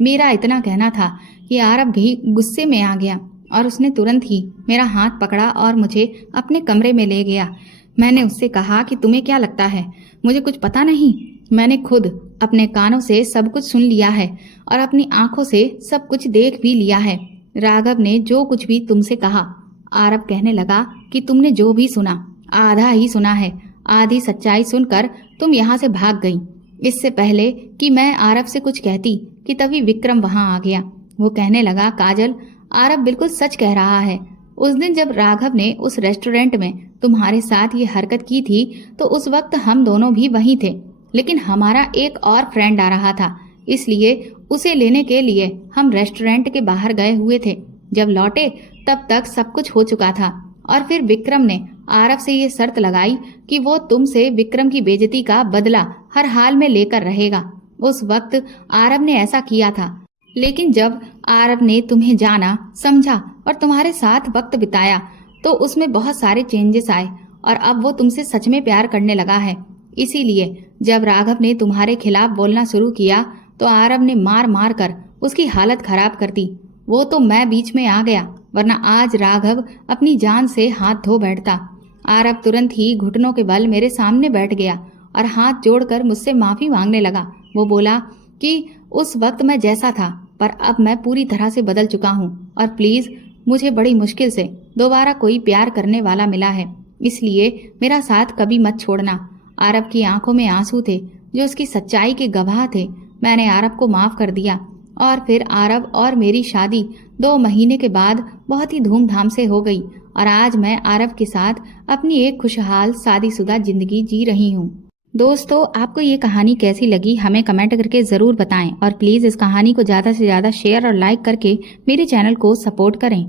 मेरा इतना कहना था कि आरव भी गुस्से में आ गया और उसने तुरंत ही मेरा हाथ पकड़ा और मुझे अपने कमरे में ले गया। मैंने उससे कहा कि तुम्हें क्या लगता है मुझे कुछ पता नहीं? मैंने खुद अपने कानों से सब कुछ सुन लिया है और अपनी आंखों से सब कुछ देख भी लिया है। राघव ने जो कुछ भी तुमसे कहा। आरव कहने लगा कि तुमने जो भी सुना आधा ही सुना है। आधी सच्चाई सुनकर तुम यहाँ से भाग गई। इससे पहले कि मैं आरव से कुछ कहती कि तभी विक्रम वहां आ गया। वो कहने लगा, काजल, आरव बिल्कुल सच कह रहा है। उस दिन जब राघव ने उस रेस्टोरेंट में तुम्हारे साथ ये हरकत की थी तो उस वक्त हम दोनों भी वहीं थे, लेकिन हमारा एक और फ्रेंड आ रहा था, इसलिए उसे लेने के लिए हम रेस्टोरेंट के बाहर गए हुए थे। जब लौटे तब तक सब कुछ हो चुका था और फिर विक्रम ने आरव से ये शर्त लगाई कि वो तुमसे विक्रम की बेइज्जती का बदला हर हाल में लेकर रहेगा। उस वक्त आरव ने ऐसा किया था, लेकिन जब आरव ने तुम्हें जाना, समझा और तुम्हारे साथ वक्त बिताया तो उसमें बहुत सारे चेंजेस आए और अब वो तुमसे सच में प्यार करने लगा है। इसीलिए जब राघव ने तुम्हारे खिलाफ बोलना शुरू किया तो आरव ने मार मार कर उसकी हालत खराब कर दी। वो तो मैं बीच में आ गया, वरना आज राघव अपनी जान से हाथ धो बैठता। आरव तुरंत ही घुटनों के बल मेरे सामने बैठ गया और हाथ जोड़कर मुझसे माफी मांगने लगा। वो बोला कि उस वक्त मैं जैसा था, पर अब मैं पूरी तरह से बदल चुका हूँ और प्लीज मुझे बड़ी मुश्किल से दोबारा कोई प्यार करने वाला मिला है, इसलिए मेरा साथ कभी मत छोड़ना। आरव की आंखों में आंसू थे जो उसकी सच्चाई के गवाह थे। मैंने आरव को माफ कर दिया और फिर आरव और मेरी शादी 2 महीने के बाद बहुत ही धूमधाम से हो गई और आज मैं आरव के साथ अपनी एक खुशहाल शादीशुदा जिंदगी जी रही हूँ। दोस्तों, आपको ये कहानी कैसी लगी हमें कमेंट करके ज़रूर बताएं और प्लीज़ इस कहानी को ज़्यादा से ज़्यादा शेयर और लाइक करके मेरे चैनल को सपोर्ट करें।